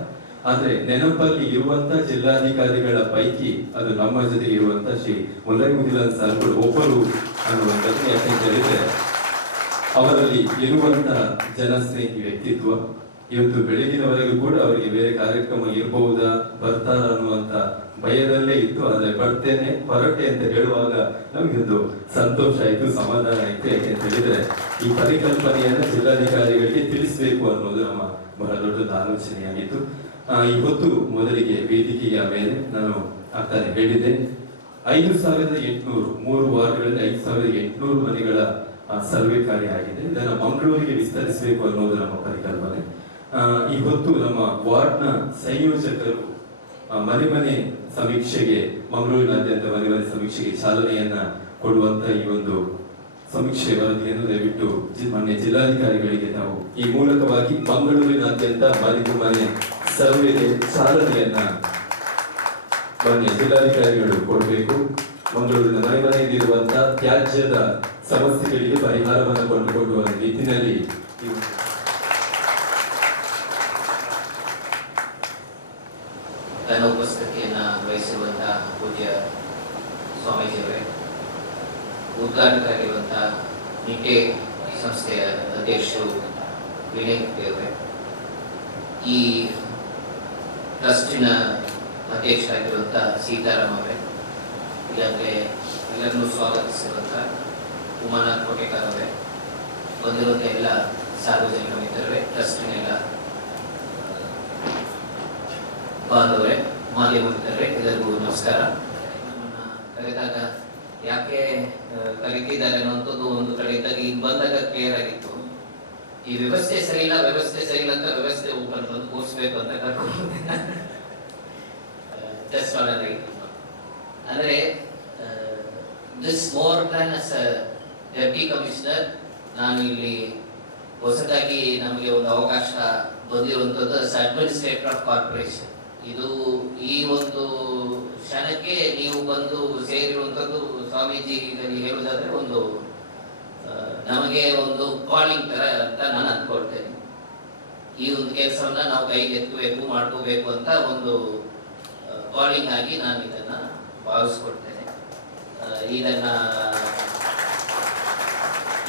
ಆದ್ರೆ ನೆನಪಲ್ಲಿ ಇರುವಂತ ಜಿಲ್ಲಾಧಿಕಾರಿಗಳ ಪೈಕಿ ಅದು ನಮ್ಮ ಜೊತೆಗೆ ಇರುವಂತ ಶ್ರೀ ಮುಲ್ಲೈ ಮುದಿಲಾಲ್ ಸರ್ ಒಬ್ಬರು ಅನ್ನುವಂಥದ್ದು. ಯಾಕಂತ ಹೇಳಿದ್ರೆ ಅವರಲ್ಲಿ ಇರುವಂತ ಜನಸ್ನೇಹಿ ವ್ಯಕ್ತಿತ್ವ ಇವತ್ತು ಬೆಳಗಿನವರೆಗೂ ಕೂಡ ಅವರಿಗೆ ಬೇರೆ ಕಾರ್ಯಕ್ರಮ ಇರಬಹುದಾ, ಬರ್ತಾರ ಅನ್ನುವಂತ ಭಯದಲ್ಲೇ ಇತ್ತು. ಆದ್ರೆ ಬರ್ತೇನೆ ಹೊರಟೆ ಅಂತ ಹೇಳುವಾಗ ನಮಗೊಂದು ಸಂತೋಷ ಆಯ್ತು, ಸಮಾಧಾನ ಆಯ್ತು. ಯಾಕೆಂತ ಹೇಳಿದ್ರೆ ಈ ಪರಿಕಲ್ಪನೆಯನ್ನ ಜಿಲ್ಲಾಧಿಕಾರಿಗಳಿಗೆ ತಿಳಿಸಬೇಕು ಅನ್ನೋದು ನಮ್ಮ ಬಹಳ ದೊಡ್ಡ ಆಲೋಚನೆಯಾಗಿತ್ತು. ಇವತ್ತು ಮೊದಲಿಗೆ ವೇದಿಕೆಯ ಮೇಲೆ ನಾನು ಆಗ್ತಾನೆ ಹೇಳಿದೆ, 5,800 3 ವಾರ್ಡ್ಗಳಲ್ಲಿ 5,800 ಮನೆಗಳ ಸರ್ವೆ ಕಾರ್ಯ ಆಗಿದೆ. ಇದನ್ನು ಮಂಗಳೂರಿಗೆ ವಿಸ್ತರಿಸಬೇಕು ಅನ್ನೋದು ನಮ್ಮ ಪರಿಕಲ್ಪನೆ. ಇವತ್ತು ನಮ್ಮ ವಾರ್ಡ್ನ ಸಂಯೋಜಕರು ಮನೆ ಮನೆ ಸಮೀಕ್ಷೆಗೆ, ಮಂಗಳೂರಿನಾದ್ಯಂತ ಮನೆ ಮನೆ ಸಮೀಕ್ಷೆಗೆ ಚಾಲನೆಯನ್ನ ಕೊಡುವಂತ ಈ ಒಂದು ಸಮೀಕ್ಷೆ ವರದಿಯನ್ನು ದಯವಿಟ್ಟು ಮಾನ್ಯ ಜಿಲ್ಲಾಧಿಕಾರಿಗಳಿಗೆ ನಾವು ಈ ಮೂಲಕವಾಗಿ ಮಂಗಳೂರಿನಾದ್ಯಂತ ಮನೆ ಸರ್ವೆಗೆ ಚಾಲನೆಯನ್ನ ಮಾನ್ಯ ಜಿಲ್ಲಾಧಿಕಾರಿಗಳು ಕೊಡಬೇಕು. ಮಂಗಳೂರಿನ ಮನೆ ಮನೆಯಲ್ಲಿರುವಂತಹ ತ್ಯಾಜ್ಯದ ಸಮಸ್ಯೆಗಳಿಗೆ ಪರಿಹಾರವನ್ನು ಕೊಂಡುಕೊಳ್ಳುವ ನಿಟ್ಟಿನಲ್ಲಿ ತನ್ನ ಉಪಸ್ಥಿತಿಯನ್ನ ವಹಿಸಿರುವಂತಹ ಪೂಜ್ಯ ಸ್ವಾಮೀಜಿಯವರೇ, ಉದ್ಘಾಟಕರಾಗಿರುವಂತಹ ನಿಟ್ಟೆ ಸಂಸ್ಥೆಯ ಅಧ್ಯಕ್ಷರು ವಿನಯ್ ಅವರೇ, ಈ ಟ್ರಸ್ಟಿನ ಅಧ್ಯಕ್ಷರಾಗಿರುವಂತಹ ಸೀತಾರಾಮ್ ಅವರೇ, ಇಲ್ಲಂದ್ರೆ ಎಲ್ಲರನ್ನೂ ಸ್ವಾಗತಿಸಿರುವಂತಹ ಉಮಾನಾಥ್ ಕೋಟೆಕರ್ ಅವರೇ, ಬಂದಿರುವಂಥ ಎಲ್ಲ ಸಾರ್ವಜನಿಕ ಮಿತ್ರರೇ, ಟ್ರಸ್ಟಿನ ಎಲ್ಲ ಬಾಂಧವರೇ, ಮಾಧ್ಯಮ ಮಿತ್ರರೇ, ಎಲ್ಲರಿಗೂ ನಮಸ್ಕಾರ. ನಮ್ಮನ್ನ ಕರೆದಾಗ ಯಾಕೆ ಕರೀತಿದ್ದಾರೆ ಅನ್ನೋಂಥದ್ದು ಒಂದು ಕಡೆ ಇದ್ದಾಗ ಈಗ ಬಂದಾಗ ಕ್ಲಿಯರ್ ಆಗಿತ್ತು. ಈ ವ್ಯವಸ್ಥೆ ಸರಿ ಇಲ್ಲ ಅಂತ ವ್ಯವಸ್ಥೆ ಓಪನ್ ಬಂದು ಕೂರಿಸ್ಬೇಕು ಅಂತ ಕರ್ಕೊಂಡು ಜಸ್ಟ್ ಅಂದ್ರೆ this more than us deputy commissioner, ನಾನು ಇಲ್ಲಿ ಹೊಸದಾಗಿ ನಮಗೆ ಒಂದು ಅವಕಾಶ ಬಂದಿರುವಂಥದ್ದು ಅಡ್ಮಿನಿಸ್ಟ್ರೇಟರ್ ಆಫ್ ಕಾರ್ಪೊರೇಷನ್. ಇದು ಈ ಒಂದು ಕ್ಷಣಕ್ಕೆ ನೀವು ಬಂದು ಸೇರಿರುವಂಥದ್ದು ಸ್ವಾಮೀಜಿಗಳಿಗೆ ಹೇಳುವುದಾದ್ರೆ ಒಂದು ನಮಗೆ ಒಂದು ಕಾಲಿಂಗ್ ತರ ಅಂತ ನಾನು ಅಂದ್ಕೊಳ್ತೇನೆ. ಈ ಒಂದು ಕೆಲಸವನ್ನ ನಾವು ಕೈಗೆತ್ತಬೇಕು, ಮಾಡ್ಕೋಬೇಕು ಅಂತ ಒಂದು ಕಾಲಿಂಗ್ ಆಗಿ ನಾನು ಇದನ್ನ ಭಾವಿಸ್ಕೊಳ್ತೇನೆ. ಇದನ್ನ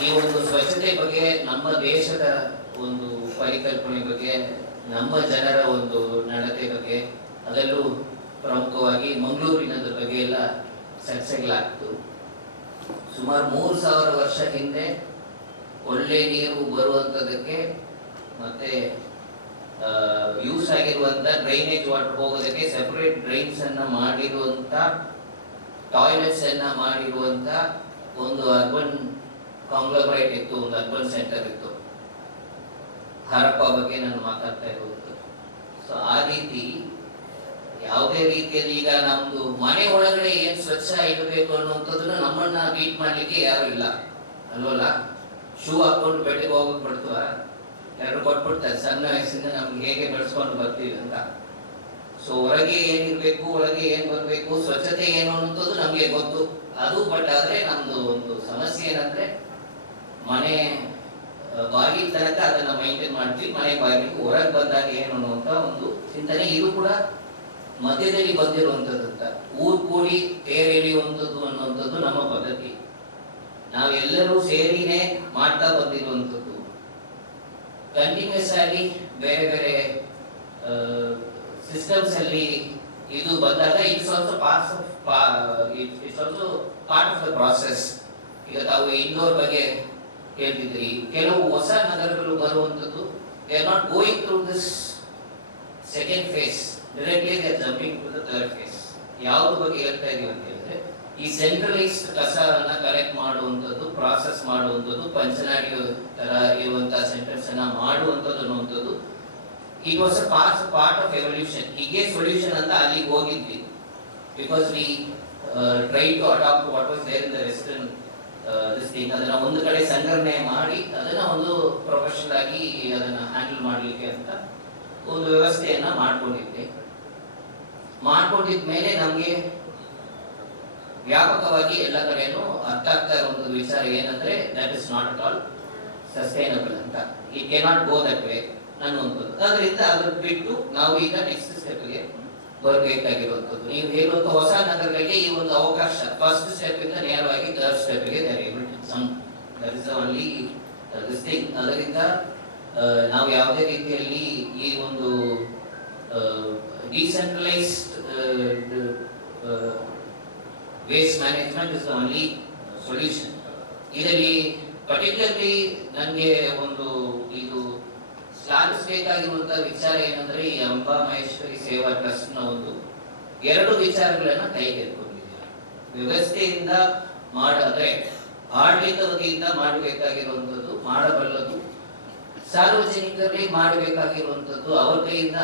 ಈ ಒಂದು ಸ್ವಚ್ಛತೆ ಬಗ್ಗೆ, ನಮ್ಮ ದೇಶದ ಒಂದು ಪರಿಕಲ್ಪನೆ ಬಗ್ಗೆ, ನಮ್ಮ ಜನರ ಒಂದು ನಡತೆ ಬಗ್ಗೆ, ಅದರಲ್ಲೂ ಪ್ರಮುಖವಾಗಿ ಮಂಗಳೂರಿನದ್ರ ಬಗ್ಗೆ ಎಲ್ಲ ಚರ್ಚೆಗಳಾಗ್ತು. ಸುಮಾರು 3,000 ವರ್ಷ ಹಿಂದೆ ಒಳ್ಳೆ ನೀರು ಬರುವಂಥದ್ದಕ್ಕೆ ಮತ್ತೆ ಯೂಸ್ ಆಗಿರುವಂತ ಡ್ರೈನೇಜ್ ವಾಟರ್ ಹೋಗೋದಕ್ಕೆ ಸೆಪರೇಟ್ ಡ್ರೈನ್ಸ್ ಅನ್ನ ಮಾಡಿರುವಂತ, ಟಾಯ್ಲೆಟ್ಸ್ ಅನ್ನ ಮಾಡಿರುವಂತ ಒಂದು ಅರ್ಬನ್ ಕಾಂಗ್ಲೋಮರೇಟ್ ಇತ್ತು, ಒಂದು ಅರ್ಬನ್ ಸೆಂಟರ್ ಇತ್ತು. ಹರಪ್ಪ ಬಗ್ಗೆ ನಾನು ಮಾತಾಡ್ತಾ ಇರುವುದು. ಸೊ ಆ ರೀತಿ ಯಾವುದೇ ರೀತಿಯಲ್ಲಿ ಈಗ ನಮ್ದು ಮನೆ ಒಳಗಡೆ ಏನ್ ಸ್ವಚ್ಛ ಇರಬೇಕು ಅನ್ನುವಂಥದ್ದನ್ನ ನಮ್ಮನ್ನ ಬೀಟ್ ಮಾಡ್ಲಿಕ್ಕೆ ಯಾರು ಇಲ್ಲ ಅಲ್ವಲ್ಲ. ಶೂ ಹಾಕೊಂಡು ಬೆಟ್ಟಿಗೆ ಹೋಗಕ್ ಬಿಡ್ತವ, ಎರಡು ಕೊಟ್ಬಿಡ್ತಾರೆ ಸಣ್ಣ ವಯಸ್ಸಿಂದ ನಮ್ಗೆ ಹೇಗೆ ಬೆಳೆಸ್ಕೊಂಡು ಬರ್ತೀವಿ ಅಂತ. ಸೊ ಹೊರಗೆ ಏನಿರ್ಬೇಕು, ಒಳಗೆ ಏನ್ ಬರ್ಬೇಕು, ಸ್ವಚ್ಛತೆ ಏನು ಅನ್ನೋದು ನಮ್ಗೆ ಗೊತ್ತು ಅದು. ಬಟ್ ಆದ್ರೆ ನಮ್ದು ಒಂದು ಸಮಸ್ಯೆ ಏನಂದ್ರೆ ಮನೆ ಬಾಗಿಲು ತನಕ ಅದನ್ನ ಮೈಂಟೈನ್ ಮಾಡ್ತೀವಿ, ಮನೆ ಬಾಗಿಲಿಗೆ ಹೊರಗೆ ಬಂದಾಗ ಏನು ಅನ್ನುವಂತ ಒಂದು ಚಿಂತನೆ. ಇದು ಕೂಡ ಮಧ್ಯದಲ್ಲಿ ಬಂದಿರುವಂತದ್ದಂತ ಊರ್ ಕೂಡಿ ತೇರು ಎಳೆಯುವಂಥದ್ದು ಅನ್ನುವಂಥದ್ದು ನಮ್ಮ ಪದ್ಧತಿ. ನಾವೆಲ್ಲರೂ ಸೇರಿನೇ ಮಾಡ್ತಾ ಬಂದಿರುವಂಥದ್ದು. ಕಂಟಿನ್ಯೂಸ್ ಆಗಿ ಬೇರೆ ಬೇರೆ ಸಿಸ್ಟಮ್ಸ್ ಅಲ್ಲಿ ಇದು ಬಂದಾಗ it's also part of the process. ಈಗ ತಾವು ಇಂಡೋರ್ ಬಗ್ಗೆ ಹೇಳ್ತಿದ್ರಿ, ಕೆಲವು ಹೊಸ ನಗರಗಳು ಬರುವಂಥದ್ದು, they are not going through this second phase, directly they are jumping to the third phase. ಯಾವ್ದ್ರ ಬಗ್ಗೆ ಹೇಳ್ತಾ ಇದೀವಿ ಅಂತ ಹೇಳಿದ್ರೆ, ಈ ಸೆಂಟ್ರಲೈಸ್ಡ್ ಕಸವನ್ನ ಕಲೆಕ್ಟ್ ಮಾಡುವಂಥದ್ದು, ಪ್ರಾಸೆಸ್ ಮಾಡುವಂಥದ್ದು, ಪಂಚನಾಡಿ ತರ ಇರುವಂತಹ ಸೆಂಟರ್ಸ್ ಅನ್ನ ಮಾಡುವಂಥದ್ದು ಅನ್ನುವಂಥದ್ದು, it was a part of evolution. ಹೀಗೆ ಸೊಲ್ಯೂಷನ್ ಅಂತ ಅಲ್ಲಿಗೆ ಹೋಗಿದ್ವಿ. Because we try to adapt what was there in the western this thing. ಅದನ್ನ ಒಂದು ಕಡೆ ಸಂಗ್ರಹಣೆ ಮಾಡಿ ಅದನ್ನ ಒಂದು ಪ್ರೊಫೆಷನಲ್ ಆಗಿ ಅದನ್ನ ಹ್ಯಾಂಡಲ್ ಮಾಡ್ಲಿಕ್ಕೆ ಅಂತ ಒಂದು ವ್ಯವಸ್ಥೆಯನ್ನ ಮಾಡ್ಕೊಂಡಿದ್ಮೇಲೆ ನಮಗೆ ವ್ಯಾಪಕವಾಗಿ ಎಲ್ಲ ಕಡೆನೂ ಅರ್ಥ ಆಗ್ತಾ ಇರುವಂತಹ ವಿಚಾರ ಏನಂದ್ರೆ that is not at all sustainable ಅಂತ. It cannot go that way ಅನ್ನುವಂಥದ್ದು. ಅದರಿಂದ ಅದನ್ನ ಬಿಟ್ಟು ನಾವು ಈಗ ನೆಕ್ಸ್ಟ್ ಸ್ಟೆಪ್ಗೆ ಬರಬೇಕಾಗಿರುವಂಥದ್ದು. ನೀವು ಹೇಳುವಂಥ ಹೊಸ ನಗರಗಳಿಗೆ ಈ ಒಂದು ಅವಕಾಶ ಫಸ್ಟ್ ಸ್ಟೆಪ್ ಇಂದ ನೇರವಾಗಿ ಥರ್ಡ್ ಸ್ಟೆಪ್ಗೆ ಓನ್ಲಿ ದಿಸ್ ಥಿಂಗ್. ಅದರಿಂದ ನಾವು ಯಾವುದೇ ರೀತಿಯಲ್ಲಿ ಈ ಒಂದು decentralised waste management is the only solution. ಇದರಲ್ಲಿ ಪರ್ಟಿಕ್ಯುಲರ್ಲಿ ನನಗೆ ಒಂದು ಇದು ಶ್ಲಾಘಿಸಬೇಕಾಗಿರುವಂತಹ ವಿಚಾರ ಏನಂದ್ರೆ ಈ ಅಂಬಾ ಮಹೇಶ್ವರಿ ಸೇವಾ ಟ್ರಸ್ಟ್ ನ ಒಂದು 2 ವಿಚಾರಗಳನ್ನ ಕೈಗೆತ್ತಿಕೊಂಡಿದ್ದಾರೆ. ವ್ಯವಸ್ಥೆಯಿಂದ ಮಾಡಾದ್ರೆ ಆಡಳಿತ ವತಿಯಿಂದ ಮಾಡಬೇಕಾಗಿರುವಂಥದ್ದು ಮಾಡಬಲ್ಲದು, ಸಾರ್ವಜನಿಕರಿಗೆ ಮಾಡಬೇಕಾಗಿರುವಂಥದ್ದು ಅವರ ಕೈಯಿಂದ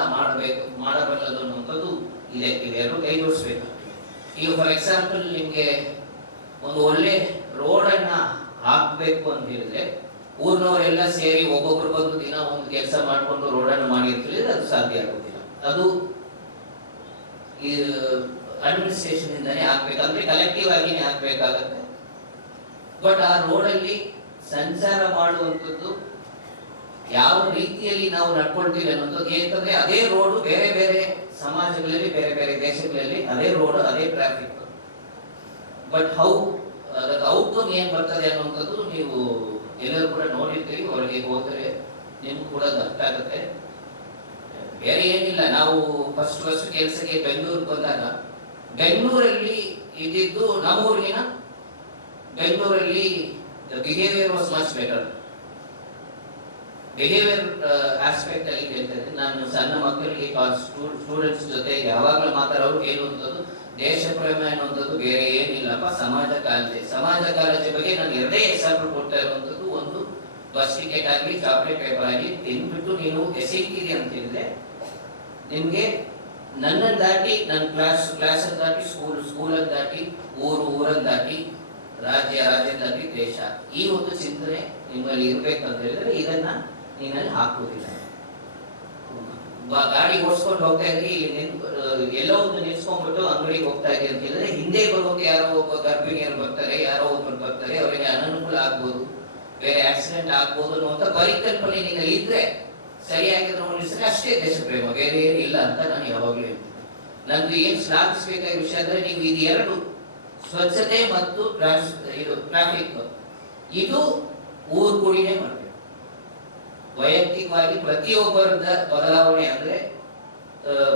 ಮಾಡಬಲ್ಲದು ಅನ್ನುವಂಥದ್ದು ಇದೆ. ಇವೆರಡು ಕೈ ಜೋಡಿಸ್ಬೇಕು. ಈಗ ಫಾರ್ ಎಕ್ಸಾಂಪಲ್ ನಿಮ್ಗೆ ಒಂದು ಒಳ್ಳೆ ರೋಡ್ ಅನ್ನ ಹಾಕ್ಬೇಕು ಅಂತ ಹೇಳಿದ್ರೆ ಊರಿನವರೆಲ್ಲ ಸೇರಿ ಒಬ್ಬೊಬ್ರು ಬಂದು ದಿನ ಒಂದು ಕೆಲಸ ಮಾಡ್ಕೊಂಡು ರೋಡ್ ಅನ್ನು ಮಾಡಿ ಅಂತ ಹೇಳಿದ್ರೆ ಅದು ಸಾಧ್ಯ ಆಗೋದಿಲ್ಲ. ಅದು ಈ ಅಡ್ಮಿನಿಸ್ಟ್ರೇಷನ್ ಇಂದಾನೆ ಆಗ್ಬೇಕಂದ್ರೆ ಕಲೆಕ್ಟಿವ್ ಆಗಿನೇ ಆಗ್ಬೇಕಾಗತ್ತೆ. ಬಟ್ ಆ ರೋಡಲ್ಲಿ ಸಂಚಾರ ಮಾಡುವಂಥದ್ದು ಯಾವ ರೀತಿಯಲ್ಲಿ ನಾವು ನಡ್ಕೊಳ್ತೀವಿ ಅನ್ನೋದು ಏಕೆಂದ್ರೆ ಅದೇ ರೋಡ್ ಬೇರೆ ಬೇರೆ ಸಮಾಜಗಳಲ್ಲಿ ಬೇರೆ ಬೇರೆ ದೇಶಗಳಲ್ಲಿ ಅದೇ ರೋಡ್ ಅದೇ ಟ್ರಾಫಿಕ್. ಬಟ್ ಅದಕ್ಕೆ ಔಟ್ಕಮ್ ಏನ್ ಬರ್ತದೆ ಅನ್ನುವಂಥದ್ದು ನೀವು ಎಲ್ಲರೂ ಕೂಡ ನೋಡಿರ್ತೀವಿ. ಹೊರಗೆ ಹೋದರೆ ನಿಮ್ಗೆ ಕೂಡ ಅರ್ಥ ಆಗುತ್ತೆ. ಬೇರೆ ಏನಿಲ್ಲ, ನಾವು ಫಸ್ಟ್ ಕೆಲಸಕ್ಕೆ ಬೆಂಗಳೂರಿಗೆ ಬಂದಾಗ ಬೆಂಗಳೂರಲ್ಲಿ ಇದ್ದಿದ್ದು ನಮ್ಮೂರಿನ ಬೆಂಗಳೂರಲ್ಲಿ behaviour was much better. Behaviour aspect ಅಲ್ಲಿ ಹೇಳ್ತಾರೆ. ನಾನು ಸಣ್ಣ ಮಕ್ಕಳಿಗೆ ಸ್ಟೂಡೆಂಟ್ಸ್ ಜೊತೆ ಯಾವಾಗಲೂ ಮಾತಾಡೋರು ಕೇಳುವಂಥದ್ದು ದೇಶ ಪ್ರೇಮ ಅನ್ನುವಂಥದ್ದು ಬೇರೆ ಏನಿಲ್ಲಪ್ಪ, ಸಮಾಜ ಕಾಳಜಿ ಬಗ್ಗೆ ನಾನು 2 ಎಕ್ಸಾಂಪಲ್ ಕೊಡ್ತಾ ಇರುವಂಥದ್ದು. ಒಂದು ಬಸ್ ಟಿಕೆಟ್ ಆಗಲಿ ಚಾಕ್ಲೇಟ್ ಪೇಪರ್ ಆಗಲಿ ತಿನ್ಬಿಟ್ಟು ನೀನು ಎಸೆಯುತ್ತೀರಿ ಅಂತ ಹೇಳಿದ್ರೆ ನಿಮ್ಗೆ ನನ್ನನ್ನು ದಾಟಿ ನನ್ನ ಕ್ಲಾಸ್ ದಾಟಿ ಸ್ಕೂಲನ್ನು ದಾಟಿ ಊರನ್ನು ದಾಟಿ ರಾಜ್ಯ ದಾಟಿ ದೇಶ, ಈ ಒಂದು ಚಿಂತನೆ ನಿಮ್ಮಲ್ಲಿ ಇರ್ಬೇಕಂತ ಹೇಳಿದ್ರೆ ಇದನ್ನ ನೀನಲ್ಲಿ ಹಾಕುವುದಿಲ್ಲ. ಗಾಡಿ ಓಡಿಸ್ಕೊಂಡು ಹೋಗ್ತಾ ಇದ್ರಿ, ಎಲ್ಲೋ ಒಂದು ನಿಲ್ಸ್ಕೊಂಡ್ಬಿಟ್ಟು ಅಂಗಡಿಗೆ ಹೋಗ್ತಾ ಇದ್ರಿ ಅಂತ ಹೇಳಿದ್ರೆ ಹಿಂದೆ ಬರೋಕೆ ಯಾರೋ ಒಬ್ಬ ಗರ್ಭಿಣಿಯರು ಬರ್ತಾರೆ, ಯಾರೋ ಒಬ್ಬರು ಬರ್ತಾರೆ, ಅವರಿಗೆ ಅನನುಕೂಲ ಆಗ್ಬೋದು, ಬೇರೆ ಆಕ್ಸಿಡೆಂಟ್ ಆಗ್ಬೋದು ಅನ್ನುವಂಥ ಪರಿಕಲ್ಪನೆ ನಿನ್ನಲ್ಲಿ ಇದ್ರೆ ಸರಿಯಾಗಿ ನೋಡಿಸಿದ್ರೆ ಅಷ್ಟೇ ದೇಶ ಪ್ರೇಮ, ಬೇರೆ ಏನಿಲ್ಲ ಅಂತ ನಾನು ಯಾವಾಗಲೂ ಹೇಳ್ತೀನಿ. ನಂದು ಏನ್ ಶ್ಲಾಘಿಸಬೇಕಾದ ವಿಷಯ ಅಂದ್ರೆ ನೀವು ಇದು 2 ಸ್ವಚ್ಛತೆ ಮತ್ತು ಟ್ರಾಫಿಕ್ ಇದು ಊರು ಕೂಡಿನೇ ಮಾಡಬೇಕು. ವೈಯಕ್ತಿಕವಾಗಿ ಪ್ರತಿಯೊಬ್ಬರದ ಬದಲಾವಣೆ ಅಂದ್ರೆ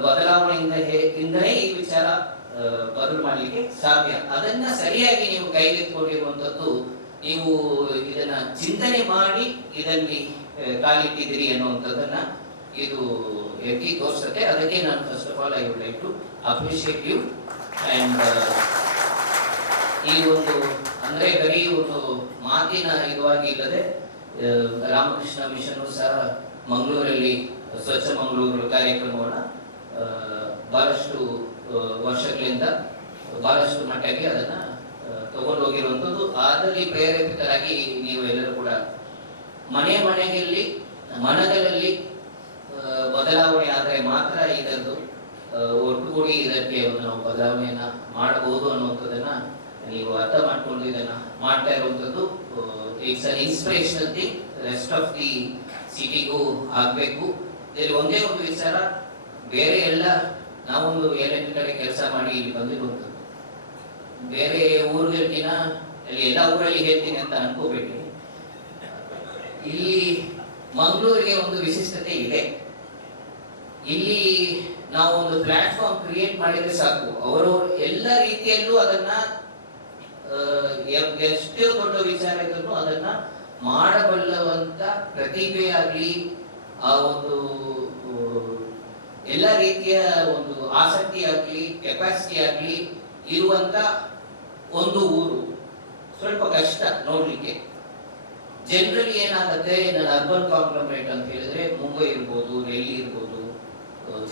ಬದಲಾವಣೆಯಿಂದಲೇ ಈ ವಿಚಾರ ಬದಲು ಮಾಡಲಿಕ್ಕೆ ಸಾಧ್ಯ. ಅದನ್ನ ಸರಿಯಾಗಿ ನೀವು ಕೈಗೆತ್ತಿಕೊಂಡಿರುವಂತದ್ದು, ನೀವು ಇದನ್ನ ಚಿಂತನೆ ಮಾಡಿ ಇದರಲ್ಲಿ ಕಾಲಿಟ್ಟಿದ್ದೀರಿ ಅನ್ನುವಂಥದ್ದನ್ನ ಇದು ಎತ್ತಿ ತೋರಿಸುತ್ತೆ. ಅದಕ್ಕೆ ನಾನು first of all I would like to appreciate you. And ಈ ಒಂದು ಅಂದ್ರೆ ಬರೀ ಒಂದು ಮಾತಿನ ಇದುವಾಗಿ ಇಲ್ಲದೆ ರಾಮಕೃಷ್ಣ ಮಿಷನ್ ಸಹ ಮಂಗಳೂರಲ್ಲಿ ಸ್ವಚ್ಛ ಮಂಗಳೂರು ಕಾರ್ಯಕ್ರಮವನ್ನು ಬಹಳಷ್ಟು ವರ್ಷಗಳಿಂದ ಬಹಳಷ್ಟು ಮಟ್ಟಿಗೆ ಅದನ್ನ ತಗೊಂಡು ಹೋಗಿರುವಂಥದ್ದು. ಅದರಲ್ಲಿ ಪ್ರೇರೇಪಿತರಾಗಿ ನೀವು ಎಲ್ಲರೂ ಕೂಡ ಮನೆಯಲ್ಲಿ ಮನದಲ್ಲಿ ಬದಲಾವಣೆ ಆದರೆ ಮಾತ್ರ ಇದನ್ನು ಒಟ್ಟುಗೂಡಿ ಇದಕ್ಕೆ ನಾವು ಬದಲಾವಣೆಯನ್ನ ಮಾಡಬಹುದು ಅನ್ನುವಂಥದ್ದನ್ನ ನೀವು ಅರ್ಥ ಮಾಡ್ಕೊಂಡು ಇದನ್ನ ಮಾಡ್ತಾ ಇರುವಂಥದ್ದು. It's an inspirational thing. Rest of the ಸಿಟಿಗೂ ಆಗಬೇಕು. ಇದರಲ್ಲಿ ಒಂದೇ ಒಂದು ವಿಚಾರ, ಬೇರೆ ಎಲ್ಲ ನಾವೊಂದು 7 ಕಡೆ ಕೆಲಸ ಮಾಡಿ ಇಲ್ಲಿ ಬಂದಿರುವಂಥದ್ದು. ಬೇರೆ ಊರುಗಳಿಗಿನ ಅಲ್ಲಿ ಎಲ್ಲ ಊರಲ್ಲಿ ಹೇಳ್ತೀನಿ ಅಂತ ಅನ್ಕೋಬೇಡಿ. ಇಲ್ಲಿ ಮಂಗಳೂರಿಗೆ ಒಂದು ವಿಶಿಷ್ಟತೆ ಇದೆ. ಇಲ್ಲಿ ನಾವು ಒಂದು ಪ್ಲಾಟ್ಫಾರ್ಮ್ ಕ್ರಿಯೇಟ್ ಮಾಡಿದ್ರೆ ಸಾಕು, ಅವರು ಎಲ್ಲ ರೀತಿಯಲ್ಲೂ ಅದನ್ನ ಎಷ್ಟೇ ದೊಡ್ಡ ವಿಚಾರ ಇದ್ರೂ ಅದನ್ನ ಮಾಡಬಲ್ಲವಂತ ಪ್ರತಿಭೆ ಆಗ್ಲಿ, ಆ ಒಂದು ಎಲ್ಲ ರೀತಿಯ ಒಂದು ಆಸಕ್ತಿ ಆಗ್ಲಿ, ಕೆಪಾಸಿಟಿ ಆಗ್ಲಿ ಇರುವಂತ ಒಂದು ಊರು. ಸ್ವಲ್ಪ ಕಷ್ಟ ನೋಡ್ಲಿಕ್ಕೆ. ಜನರಲಿ ಏನಾಗುತ್ತೆ, ನಾನು ಅರ್ಬನ್ ಕಾಂಗ್ಲಮರೇಟ್ ಅಂತ ಹೇಳಿದ್ರೆ ಮುಂಬೈ ಇರ್ಬೋದು, ಡೆಲ್ಲಿ ಇರ್ಬೋದು,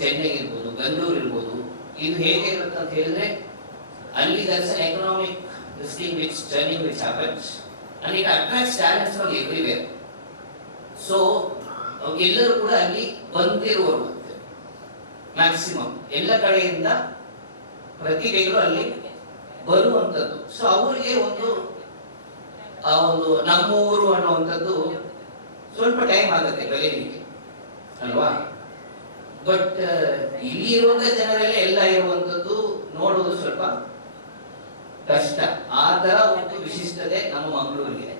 ಚೆನ್ನೈ ಇರ್ಬೋದು, ಬೆಂಗಳೂರು ಇರ್ಬೋದು, ಇದು ಹೇಗೆ ಇರುತ್ತೆ ಅಂತ ಹೇಳಿದ್ರೆ ಅಲ್ಲಿ ದರ್ಸ್ ಅನ್ economic thing which turning which happens and it attracts talents from everywhere. So ಎಲ್ಲರೂ ಕೂಡ ಅಲ್ಲಿ ಬಂದಿರುವರು. ಮ್ಯಾಕ್ಸಿಮಮ್ ಎಲ್ಲ ಕಡೆಯಿಂದ ಪ್ರತಿಭೆಗಳು ಅಲ್ಲಿ ಬರುವಂಥದ್ದು. ಸೊ ಅವರಿಗೆ ಒಂದು ಆ ಒಂದು ನಮ್ಮೂರು ಅನ್ನುವಂಥದ್ದು ಸ್ವಲ್ಪ ಟೈಮ್ ಆಗುತ್ತೆ ಬೆಳೆಯಲಿಕ್ಕೆ ಅಲ್ವಾ. ಬಟ್ ಇಲ್ಲಿ ಇರುವಂತ ಜನರಲ್ಲೇ ಎಲ್ಲ ಇರುವಂಥದ್ದು ನೋಡುವುದು ಸ್ವಲ್ಪ ಕಷ್ಟ. ಆ ತರ ಒಂದು ವಿಶಿಷ್ಟತೆ ನಮ್ಮ ಮಂಗಳೂರಿಗೆ.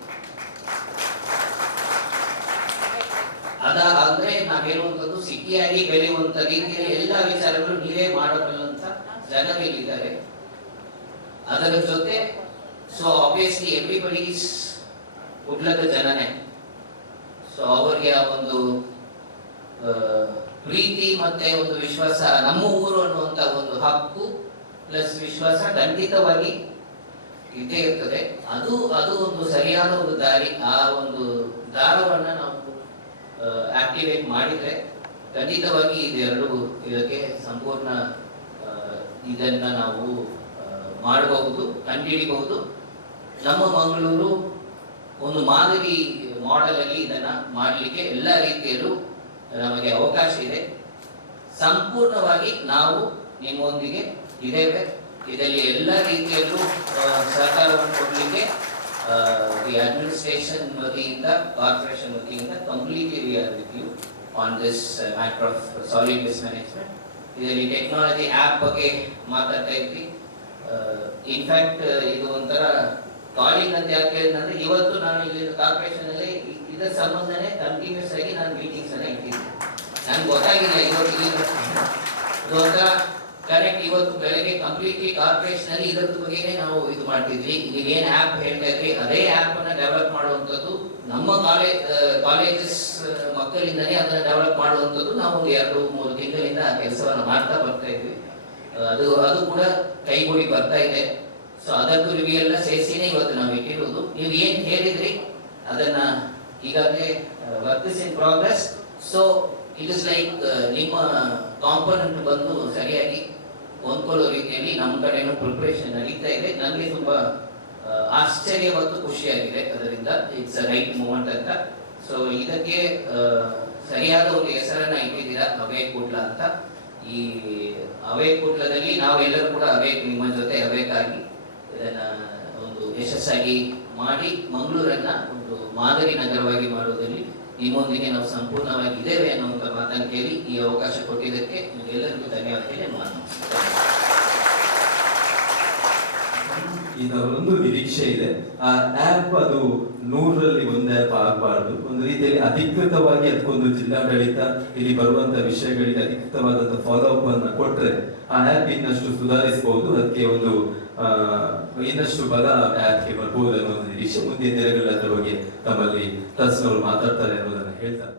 ಅಂದ್ರೆ ನಾವೇನುವಂಥದ್ದು ಸಿಟಿಯಾಗಿ ಬೆಳೆಯುವಂತ ರೀತಿಯಲ್ಲಿ ಎಲ್ಲ ವಿಚಾರಗಳು ನೀವೇ ಮಾಡಬಲ್ಲಂತ ಜನರಿಲ್ಲಿದ್ದಾರೆ. ಅದರ ಜೊತೆ ಸೊ ಆಬ್ವಿಯಸ್ಲಿ ಎವ್ರಿಬಡಿ ಈಸ್ ಉಡ್ಲದ ಜನನೇ. ಸೊ ಅವರಿಗೆ ಆ ಒಂದು ಪ್ರೀತಿ ಮತ್ತೆ ಒಂದು ವಿಶ್ವಾಸ, ನಮ್ಮ ಊರು ಅನ್ನುವಂತ ಒಂದು ಹಕ್ಕು ಪ್ಲಸ್ ವಿಶ್ವಾಸ ಖಂಡಿತವಾಗಿ ಇದ್ದೇ ಇರ್ತದೆ. ಅದು ಒಂದು ಸರಿಯಾದ ಒಂದು ದಾರಿ. ಆ ಒಂದು ದಾರವನ್ನ ನಾವು ಆಕ್ಟಿವೇಟ್ ಮಾಡಿದ್ರೆ ಖಂಡಿತವಾಗಿ ಇದಕ್ಕೆ ಸಂಪೂರ್ಣ ಇದನ್ನ ನಾವು ಮಾಡಬಹುದು, ಕಂಡುಹಿಡಿಬಹುದು. ನಮ್ಮ ಮಂಗಳೂರು ಒಂದು ಮಾದರಿ ಮಾಡೆಲ್ ಅಲ್ಲಿ ಇದನ್ನ ಮಾಡಲಿಕ್ಕೆ ಎಲ್ಲ ರೀತಿಯಲ್ಲೂ ನಮಗೆ ಅವಕಾಶ ಇದೆ. ಸಂಪೂರ್ಣವಾಗಿ ನಾವು ನಿಮ್ಮೊಂದಿಗೆ ಇದ್ದೇವೆ. ಇದರಲ್ಲಿ ಎಲ್ಲ ರೀತಿಯಲ್ಲೂ ಸಹಕಾರವನ್ನು ಕೊಡಲಿಕ್ಕೆ ದಿ ಅಡ್ಮಿನಿಸ್ಟ್ರೇಷನ್ ವತಿಯಿಂದ, ಕಾರ್ಪೊರೇಷನ್ ವತಿಯಿಂದ completely we are with you on this matter of solid waste management. ಇದರಲ್ಲಿ ಟೆಕ್ನಾಲಜಿ ಆ್ಯಪ್ ಬಗ್ಗೆ ಮಾತಾಡ್ತಾ ಇದ್ವಿ. ಇನ್ಫ್ಯಾಕ್ಟ್ ಇದು ಒಂಥರ ಕಾಲಿಂಗ್ ಅಂತ ಯಾಕೆ ಹೇಳಿದ್ರೆ, ಇವತ್ತು ನಾನು ಇಲ್ಲಿ ಕಾರ್ಪೊರೇಷನ್ ಅಲ್ಲಿ ಇದರ ಸಂಬಂಧನೇ ಕಂಟಿನ್ಯೂಸ್ ಆಗಿ ನಾನು ಮೀಟಿಂಗ್ಸ್ ಅನ್ನ ಇಟ್ಟಿದ್ದೆ. ನನ್ಗೆ ಗೊತ್ತಾಗಿಲ್ಲ ಇವತ್ತು ಇದು ಒಂಥರ ಕರೆಕ್ಟ್. ಇವತ್ತು ಬೆಳಗ್ಗೆ ಕಂಪ್ಲೀಟ್ಲಿ ಕಾರ್ಪೊರೇಷನ್ ಅಲ್ಲಿ ಇದರ ಬಗ್ಗೆನೇ ನಾವು ಇದು ಮಾಡ್ತಿದ್ವಿ. ಈಗ ಏನ್ ಆ್ಯಪ್ ಹೇಳ್ತಾ ಇದ್ವಿ ಅದೇ ಆ್ಯಪ್ ಅನ್ನ ಡೆವಲಪ್ ಮಾಡುವಂಥದ್ದು ನಮ್ಮ ಕಾಲೇಜಸ್ ಮಕ್ಕಳಿಂದನೇ ಅದನ್ನ ಡೆವಲಪ್ ಮಾಡುವಂಥದ್ದು ನಾವು 2-3 ತಿಂಗಳಿಂದ ಆ ಕೆಲಸವನ್ನ ಮಾಡ್ತಾ ಬರ್ತಾ ಇದ್ವಿ. ಅದು ಕೂಡ ಕೈಗೂಡಿ ಬರ್ತಾ ಇದೆ. ಸೊ ಅದಕ್ಕೂ ರಿವ್ಯೂ ಎಲ್ಲ ಸೇರಿಸಿನೇ ಇವತ್ತು ನಾವು ಇಟ್ಟಿರೋದು. ನೀವು ಏನ್ ಹೇಳಿದ್ರಿ ಅದನ್ನ ಈಗಾಗಲೇ work is in progress. So it is like ನಿಮ್ಮ ಕಾಂಪೋನೆಂಟ್ ಬಂದು ಸರಿಯಾಗಿ ಹೊಂದ್ಕೊಳ್ಳೋ ರೀತಿಯಲ್ಲಿ ನಮ್ಮ ಕಡೆನೂ ಪ್ರಿಪರೇಷನ್ ನಡೀತಾ ಇದೆ. ನನಗೆ ತುಂಬಾ ಆಶ್ಚರ್ಯ ಮತ್ತು ಖುಷಿಯಾಗಿದೆ ಅದರಿಂದ. ಇಟ್ಸ್ ಅ ರೈಟ್ ಮೂಮೆಂಟ್ ಅಂತ. ಸೊ ಇದಕ್ಕೆ ಸರಿಯಾದ ಒಂದು ಹೆಸರನ್ನ ಇಟ್ಟಿದ್ದೀರಾ, ಅವೇ ಕೂಡ್ಲ ಅಂತ. ಈ ಅವೇ ಕೂಡ್ಲದಲ್ಲಿ ನಾವೆಲ್ಲರೂ ಕೂಡ ನಿಮ್ಮ ಜೊತೆ ಅವೇಕಾಗಿ ಇದನ್ನ ಒಂದು ಯಶಸ್ಸಾಗಿ ಮಾಡಿ ಮಂಗಳೂರನ್ನ ಒಂದು ಮಾದರಿ ನಗರವಾಗಿ ಮಾಡುವುದರಲ್ಲಿ ನಿಮ್ಮೊಂದಿಗೆ ನಾವು ಸಂಪೂರ್ಣವಾಗಿ ಇದ್ದೇವೆ ಅನ್ನುವಂಥ ಮಾತನ್ನು ಕೇಳಿ ಈ ಅವಕಾಶ ಕೊಟ್ಟಿದ್ದಕ್ಕೆ ನಿಮಗೆಲ್ಲರಿಗೂ ಧನ್ಯವಾದಗಳು. ಈಗ ಒಂದು ನಿರೀಕ್ಷೆ ಇದೆ, ಆ ಆ್ಯಪ್ ಅದು 100ರಲ್ಲಿ 1 ಆ್ಯಪ್ ಆಗಬಾರ್ದು. ಒಂದು ರೀತಿಯಲ್ಲಿ ಅಧಿಕೃತವಾಗಿ ಅದಕ್ಕೊಂದು ಜಿಲ್ಲಾಡಳಿತ ಇಲ್ಲಿ ಬರುವಂತ ವಿಷಯಗಳಿಗೆ ಅಧಿಕೃತವಾದಂತಹ ಫಾಲೋ ಅಪ್ ಅನ್ನ ಕೊಟ್ರೆ ಆ ಆ್ಯಪ್ ಇನ್ನಷ್ಟು ಸುಧಾರಿಸಬಹುದು. ಅದಕ್ಕೆ ಒಂದು ಇನ್ನಷ್ಟು ಬಲ ಆ್ಯಪ್ಗೆ ಬರ್ಬೋದು ಅನ್ನೋ ಒಂದು ನಿರೀಕ್ಷೆ. ಮುಂದಿನ ದಿನಗಳಲ್ಲಿ ಅದರ ಬಗ್ಗೆ ತಮ್ಮಲ್ಲಿ ಟ್ರಸ್ಟ್ನವರು ಮಾತಾಡ್ತಾರೆ ಅನ್ನೋದನ್ನ ಹೇಳ್ತಾರೆ.